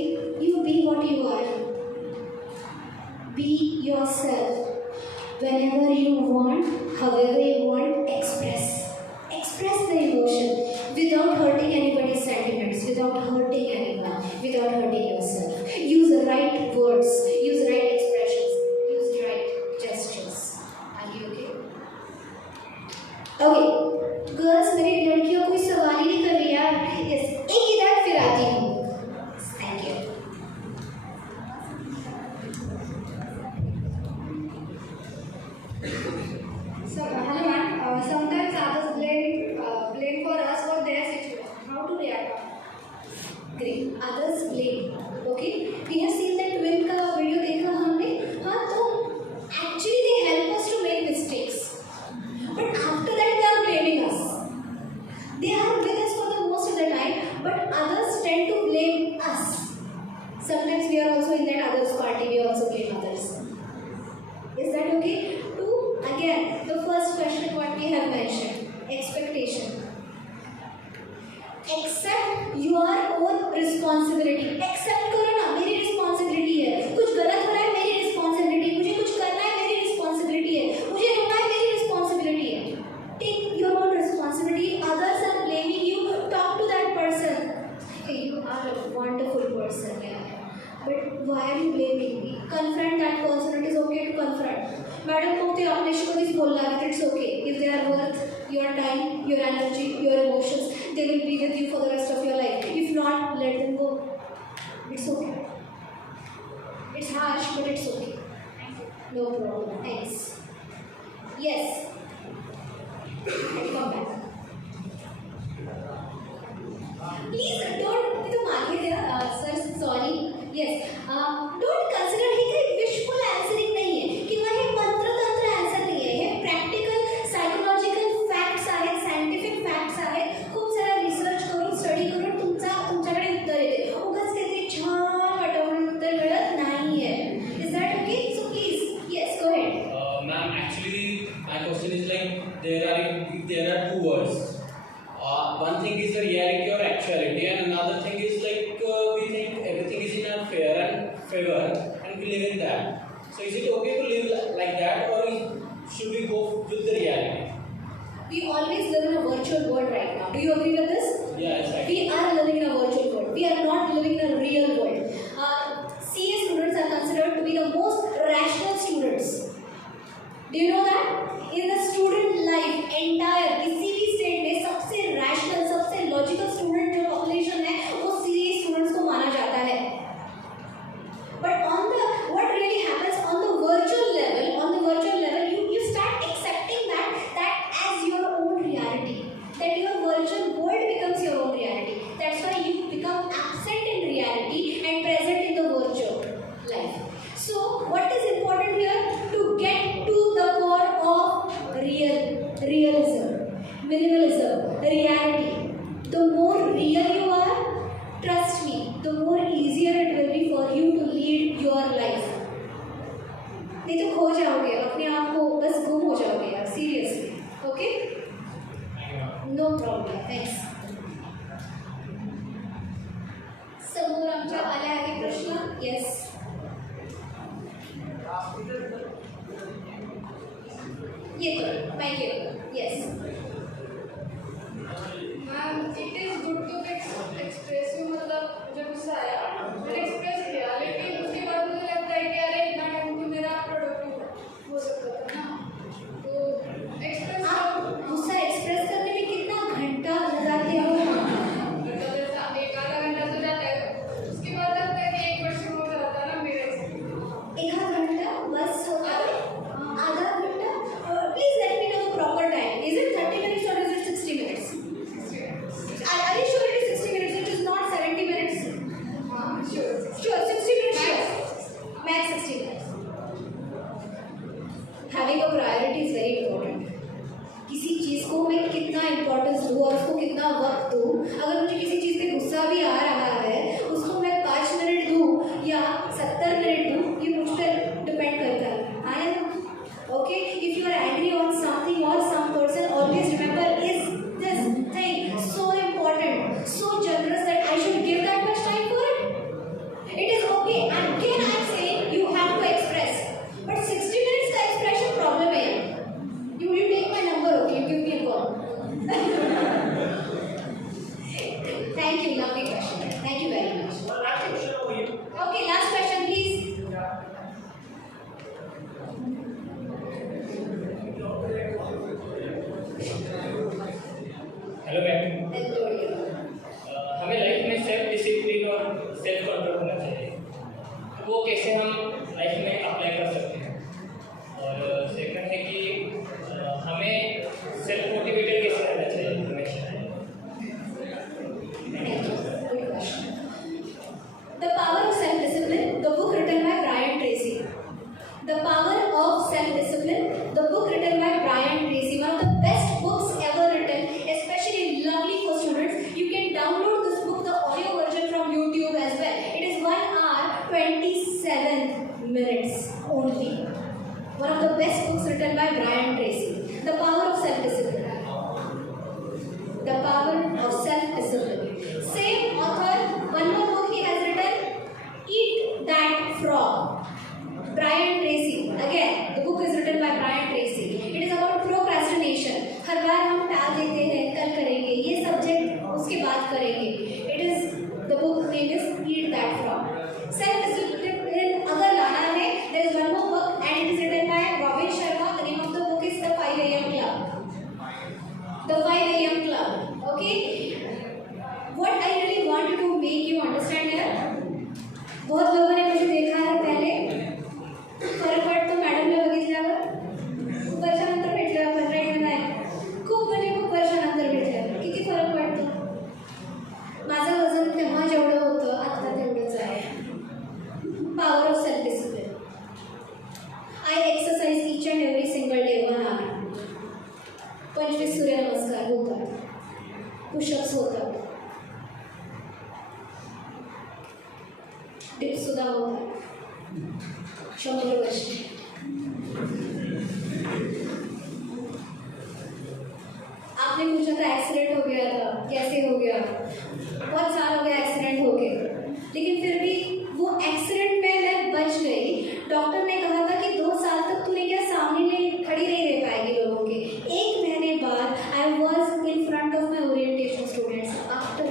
you be what you are, be yourself whenever you want, however you want, express the emotion without hurting anybody's sentiments, without hurting anyone, without hurting yourself. Use the right words, use the right expressions, use the right gestures. Are you okay? Okay, girls, मेरी लड़कियों कोई सवाल ही नहीं कर रही यार. Yes, एक ही बार फिर आती हूँ. Thank you. So, hello ma'am. Sometimes others blame for us for their situation. How to react? Great. Others blame. Okay. We have seen that twin का video देखा हमने. हाँ तो actually they help us to make mistakes. But after that they are blaming us. They are with us for the most of the time, but others tend to blame us. Sometimes we are also in that others party. We also blame others. Is that okay? Again, the first madam मग ते आपल्याशी कधीच बोलणार नाही. It's okay. If they are worth your time, your energy, your emotions, they will be with you for the rest of your life. If not, let them go. It's okay. It's harsh, but it's okay. No problem. Thanks. Yes. Come back. Please don't. तो मागे द्या. Sir, sorry. Yes. Don't consider हे काही wishful answering नाही आहे किंवा हे मंत्रतंत्र answer नाही आहे. हे practical, psychological facts आहेत, scientific facts आहेत. खूप सारा research करून, study करून तुमच्याकडे उत्तर येते. उगाच काहीतरी छान वाटवून उत्तर मिळत नाहीये. Is that okay? So please, yes, go ahead. Ma'am, actually, my question is like there are two words. One thing is the reality or actuality, and another thing is like we think everything is in our favor, and we live in that. So is it okay to live like that, or should we go with the reality? We always live in a virtual world right now. Do you agree with this? Yeah, exactly. We are living in a virtual world. We are not living in a real world. CA students are considered to be the most rational students. Do you know that? In the student life, entire किसी भी state में सबसे rational, सबसे logical student जो population है, वो CA students को माना जाता है. But what really happens on the virtual level, you start accepting that as your own reality. That your virtual world becomes your own reality. That's why you become absent in reality and present in the virtual life. So, what is important here? To get to the core of realism, minimalism, reality. The more real you are, trust me, the more easier it will be for you to lead your life. नहीं तो खो जाओगे, अपने आप को बस गुम हो जाओगे यार, seriously. Okay? No problem. Thanks. समोर आमच्या आले आहे प्रश्न. Yes. येतो माइक येतो. Yes. Ma'am, it is good to express you. मतलब मुझे गुस्सा आया, मैंने express किया, लेकिन उसके बाद मुझे लगता है कि अरे इतना टाइम तो मेरा प्रोडक्टिव हो सकता था ना. तो express आप गुस्सा एक्सप्रेस करने में कितना घंटा लगाते हो? मतलब जैसा 1-आधा घंटा तो जाता है, उसके बाद लगता है कि 1% हो जाता है ना मेरे से. 1 घंटा बस होता है? आधा घंटा? Please let me know the proper time. Is it 30 minutes or is it 60 minutes? Are you sure it is 60 minutes? It is not 70 minutes? Sure. Sure, 60 minutes. Sure. Max 60 minutes. Having a priority is very important. किसी चीज़ को मैं कितना importance दूँ और उसको कितना वक्त दूँ. अगर मुझे किसी चीज़ पे गुस्सा भी आ रहा है, उसको मैं 5 मिनट दूँ या 70 मिनट दूँ, ये मुझ पर डिपेंड करता है. आया ना? Okay? If you are angry on something or some person, always remember, is this thing so important, so generous that I should give that much time for it? It is okay. Again, I am saying you have to express. But 60 minutes का expression problem है. You take my number, okay? You give me a call. Thank you. Lovely question. Thank you very much. Okay, last question, please. Hello ma'am, Hello, dear. हमें life में self discipline और self control होना चाहिए. वो कैसे हम life में apply कर सकते हैं? और सेकंड है कि हमें सेल्फ मोटिवेटेड कैसे रहना चाहिए हमेशा? Good question. The Power of Self-Discipline, the book written by Brian Tracy. The Power of Self-Discipline, the book written by Brian Tracy. One of the best books ever written, especially lovely for students. You can download this book, the audio version from YouTube as well. It is 1 hour, 27 minutes only. One of the best books written by Brian Tracy. The Power of Self-Discipline. The Power of Self-Discipline. Same author, one more book he has written, Eat That Frog. Brian Tracy. Again, the book is written by Brian Tracy. It is about procrastination. हर बार हम टाल देते हैं, कल करेंगे, ये subject उसके बाद करेंगे. It is, the book name is Eat That Frog. Self-discipline अगर लाना है, there is one more book and it is written by Robin Sharma. पंचवीस सूर्यनमस्कार होतात, पुशअप्स होतात, डिप्स सुद्धा होतात. 100 वर्ष. आपने पूछा था एक्सीडेंट हो गया था, कैसे हो गया? बहुत साल हो गया एक्सीडेंट हो गया, लेकिन फिर भी वो एक्सीडेंट में मैं बच गई. डॉक्टर ने कहा था कि 2 साल तक तूने क्या सामने नहीं खड़ी नहीं रह पाएगी लोगों के. 1 महीने बाद I was in front of my orientation students. After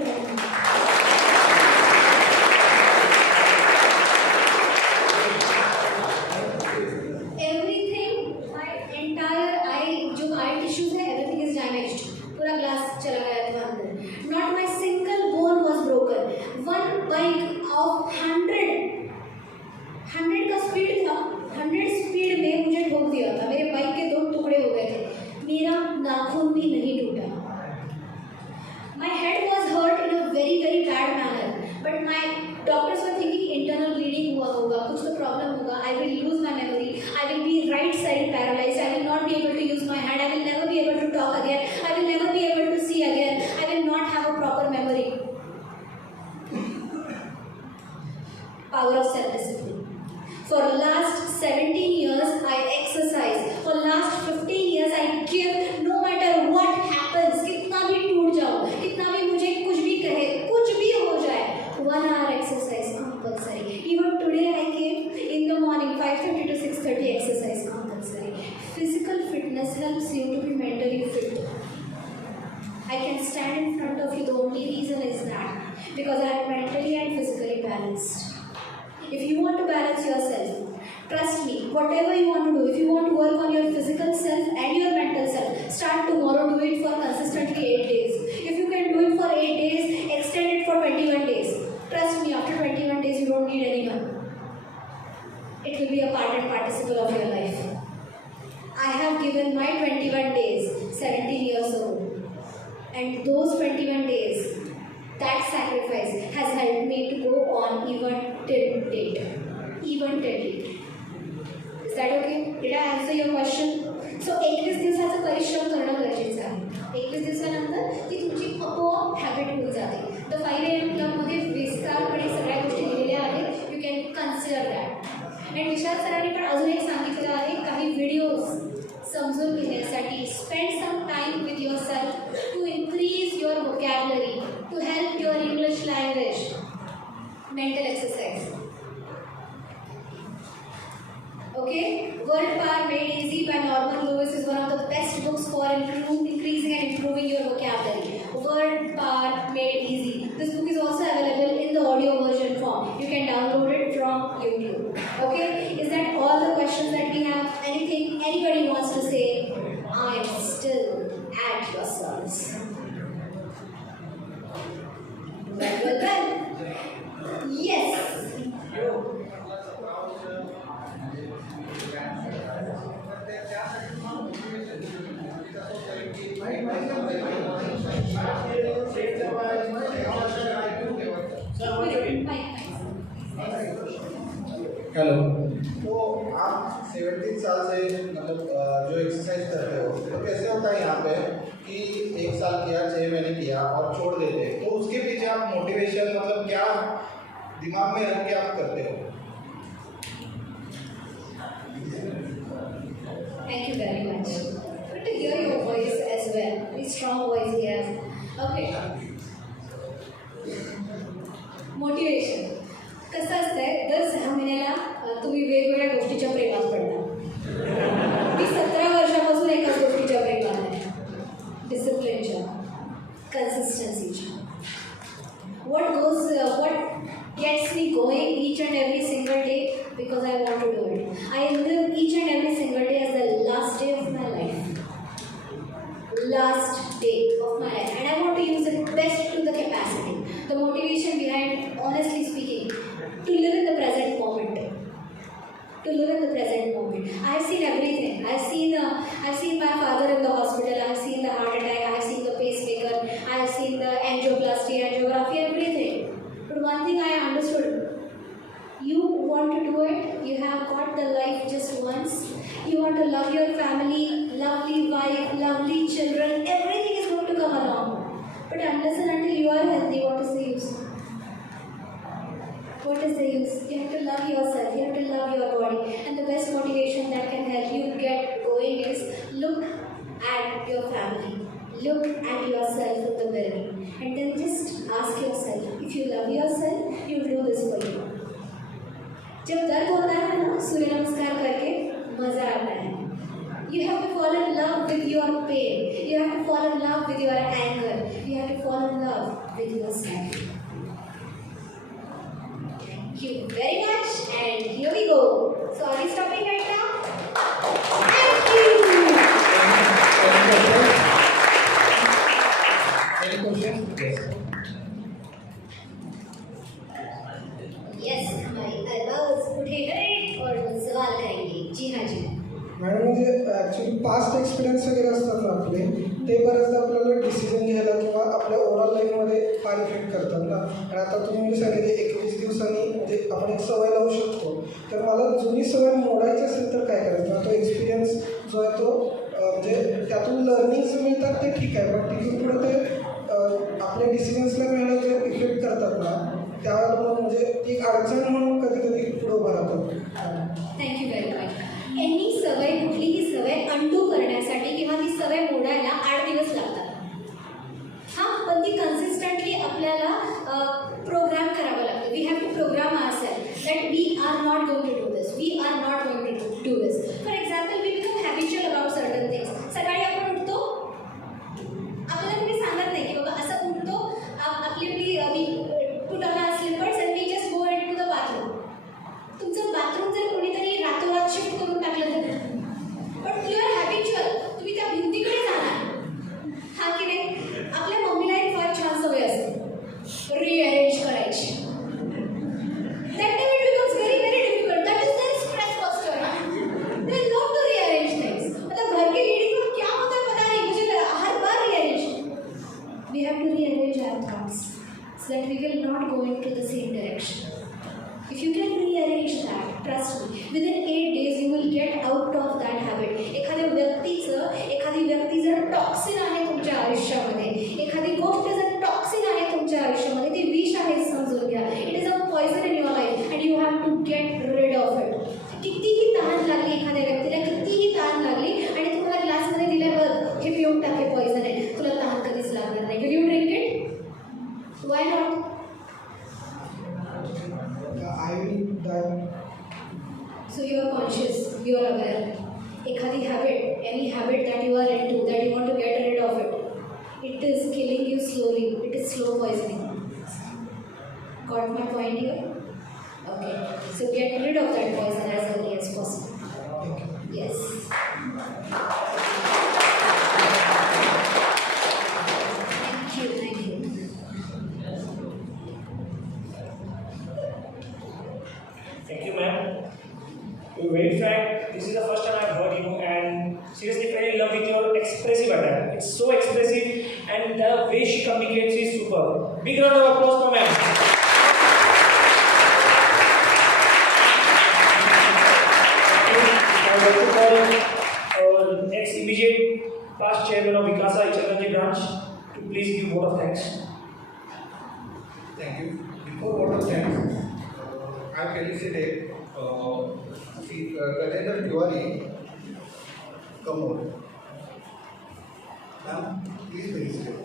everything, my entire I, जो आई टिश्यूज है, एवरीथिंग इज डैमेज्ड. पूरा ग्लास चला गया था अंदर. Not my single bone was broken. 1 bike of 100 का स्पीड था, 100 स्पीड में मुझे ठोक दिया था. मेरे बाइक के 2 टुकड़े हो गए थे. मेरा नाखून भी नहीं टूटा. My head was hurt in a very bad manner, but my doctors were thinking internal bleeding हुआ होगा, कुछ तो problem होगा. I will lose my memory. I will be right side paralyzed. I will not be able to use my hand. I will never be able to talk again. I will never be able to see again. I will not have a proper memory. Power of self-discipline. For last 17 years, I exercise. For last 15 years, I give. No matter what happens, कितना भी टूट जाओ, कितना भी मुझे कुछ भी कहे, कुछ भी हो जाए, 1 hour exercise compulsory. Even today, I came in the morning, 5:30 to 6:30 exercise compulsory. Physical fitness helps you to be mentally fit. I can stand in front of you. The only reason is that because I am mentally and physically balanced. If you want to balance yourself, trust me, whatever you want to do, if you want to work on your physical self and your mental self, start tomorrow, do it for consistently 8 days. If you can do it for 8 days, extend it for 21 days. Trust me, after 21 days, you don't need anyone. It will be a part and participle of your life. I have given my 21 days, 17 years old. And those 21 days, that sacrifice has helped me to go on even till date. Even till date. Is that okay? Did I answer your question? So 21 दिवसाचा परिश्रम करणं गरजेचं आहे. 21 दिवसानंतर ती तुमची आपोआप habit होऊन जाते. द 5 AM क्लबमध्ये विस्तारपणे सगळ्या गोष्टी दिलेल्या आहेत. You can consider that. आणि विशाल सरांनी पण अजून एक सांगितलं आहे, काही व्हिडिओज समजून घेण्यासाठी. Spend some time with yourself to increase your vocabulary, to help your English language. Mental exercise. Okay? Word Power Made Easy by Norman Lewis is one of the best books for increasing and improving your vocabulary. Word Power Made Easy. This book is also available in the audio version form. You can download it from YouTube. Okay? Is that all the questions that we have? Anything anybody wants to say? I am still at your service. Well done. Yes. Hello. तो आप 17 साल से मतलब जो exercise करते हो, तो कैसे होता है यहाँ पे कि 1 साल किया, 6 महीने किया और छोड़ देते हैं, तो उसके पीछे आप मोटिवेशन मतलब क्या दिमाग में रख के आप करते हो? Thank you very much. Good to hear your voice as well. Very strong voice he has. Okay. Motivation. कसं असतंय, दर 6 महिन्याला तुम्ही वेगवेगळ्या गोष्टीच्या प्रेमात पडता. मी 17 वर्षापासून एकाच गोष्टीच्या प्रेमात आहे. डिसिप्लिनच्या, कन्सिस्टन्सीच्या. What gets me going each and every single day, because I want to do it. I live each and every single day as the last day of my life. Last day of my life. And I want to use it best to the capacity. The motivation behind, honestly speaking, to live in the present moment. To live in the present moment. I've seen everything. I've seen my father in the hospital. I've seen the heart attack. I've seen the pacemaker. I've seen the angioplasty, angiography, everything. But one thing I understood, you want to do it, you have got the life just once. You want to love your family lovely wife, lovely children, everything is going to come along. But unless and until you are healthy, what is the use? What is the use? You have to love yourself, you have to love your body. And the best motivation that can help you get going is look at your family, look at yourself in the mirror, and then just ask yourself, if you love yourself, you will do this for you. जब दर्द होता है ना, सूर्य नमस्कार करके मजा आता है. You have to fall in love with your pain. You have to fall in love with your anger. You have to fall in love with yourself. Thank you very much. And here we go. So are we stopping right now? Thank you. Any questions? Yes, हमारी आवाज उठेगी और सवाल करेंगे. जी हाँ जी. Madam म्हणजे actually past experience वगैरे असतात ना आपले, ते बऱ्याचदा आपल्याला डिसिजन घ्यायला किंवा आपल्या ओव्हरऑल लाईफमध्ये फार इफेक्ट करतात ना. आणि आता तुम्ही म्हणजे सांगितले 21 दिवसांनी म्हणजे आपण एक सवय लावू शकतो. तर मला जुनी सवय मोडायची असेल तर काय करायचं? तो एक्सपिरियन्स जो आहे तो म्हणजे त्यातून लर्निंग्स मिळतात ते ठीक आहे, पण तिथून पुढे ते आपल्या डिसिजन्सला मिळायला जे इफेक्ट करतात ना, त्यावेळेला म्हणजे ती एक अडचण म्हणून कधी कधी पुढे उभं राहतो. Thank you very much. एनी सवय, कुठलीही सवय अंडू करण्यासाठी किंवा ती सवय मोडायला 8 दिवस लागतात. हां, पण ती कन्सिस्टंटली आपल्याला प्रोग्राम करावं लागतं. We have to programme ourselves that we are not going to do this, we are not going to do this. For example, we become habitual about certain things. सकाळी आपण उठतो, आपल्याला कोणी सांगत नाही की बाबा असं उठतो, आपली put on our slippers and we just go into the bathroom. तुमचं बाथरूम जर कोणीतरी रातोरात शिफ्ट करून टाकलं तर, पण यू आर हॅबिच्युअल, तुम्ही त्या भिंतीकडे जाणार. हा की नाही? आपल्या मम्मीला एक फार छान सवय असते रिअरेंज करायची. That time it becomes very very difficult. That is the stress buster. They love to rearrange things. मतलब घर की लेडीज को क्या होता है पता नहीं, मुझे हर बार rearrange. We have to rearrange our thoughts so that we will not go into the same direction. If you can rearrange that, trust me, within 8 days you will get out of that habit. एखादी व्यक्ती जर toxin आहे तुमच्या आयुष्यामध्ये, एखादी गोष्ट जर toxin आहे तुमच्या आयुष्यामध्ये, ती विष आहे समजून घ्या. It is a poison in your life and you have to get rid of it. कितीही तहान लागली एखाद्या व्यक्तीला, कितीही तहान लागली आणि तुम्हाला ग्लासमध्ये दिल्यावर हे पिऊन टाक, हे पॉइझन आहे, तुला तहान कधीच लागणार नाही. Will you drink it? Why not? I will die. So you are conscious, you are aware. Ekhadi habit, any habit that you are into, that you want to get rid of it, it is killing you slowly. It is slow poisoning. Got my point here? Okay. So get rid of that poison as early as possible. Yes. Thank you. Thank you. Thank you, ma'am. To be very frank, this is the first time I've heard you, and seriously fell in love with your expressive attire. It's so expressive, and the way she communicates is superb. Big round of applause for ma'am. I would like to call our next immediate past chairman of Vikasa Ichalganji branch to please give vote of thanks. Thank you. Before vote of thanks, I felicitate Gajendra Tiwari. Come on. Ma'am, please felicitate.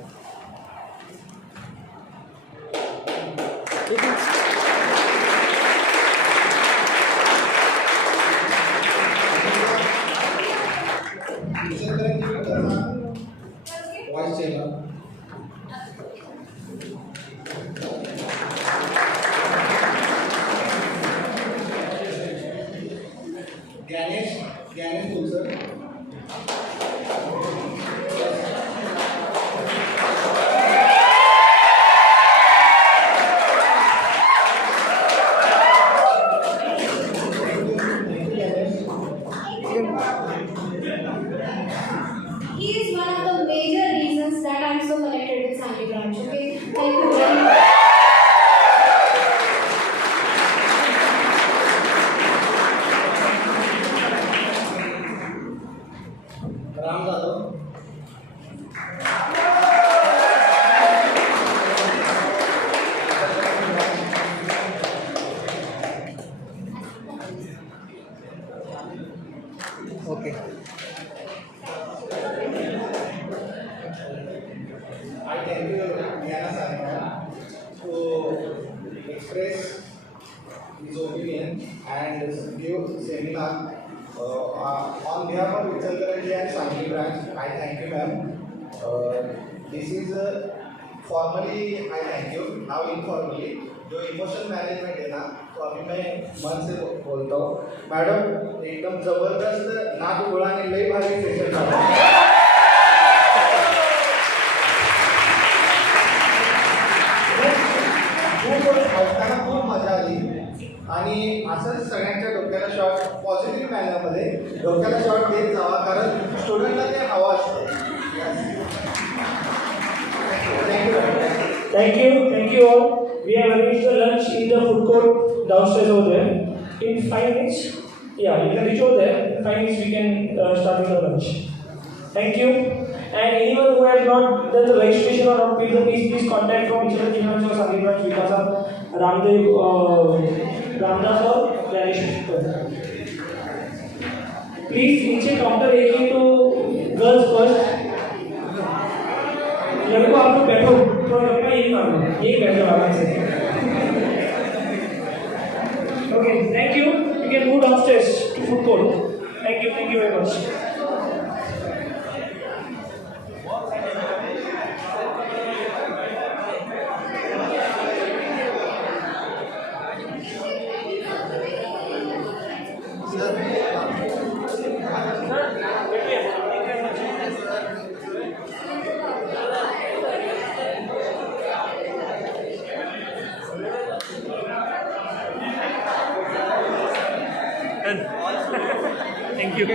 Vice Chairman. Ganesh Tulsar. He is one of the major reasons that I am so connected with Sandy branch. Okay, thank you very much. Ram Jadhav. Okay. I thank you, Diana Sarma, to express his opinion and give seminar on behalf of Ichalkaranji and Sangli branch. I thank you, ma'am. This is formally I thank you. Now informally, जो emotion management है ना, तो अभी मैं मन से बोलता हूँ. मैडम एकदम जबरदस्त नाक उड़ाने लई भारी सेशन था. ऐकताना खूप मजा आली आणि असंच सगळ्यांच्या डोक्याला शॉट पॉझिटिव्ह मॅनरमध्ये डोक्याला शॉट देत जावा, कारण स्टुडंटला ते हवं असतं. Thank you all. We have arranged the lunch in the food court downstairs over there. In 5 minutes, yeah, you can reach over there. In 5 minutes, we can start with the lunch. Thank you. And anyone who has not done the registration or not paid the fees, please contact from Ichalkaranji branch or Sangli branch because of Ramdas or Ganesh. Please नीचे counter एक ही तो girls first. लड़कों आप लोग बैठो, तो लड़का यही मानो, यही बैठो आराम से. Okay, thank you. You can move downstairs to food court. Thank you very much. Thank you.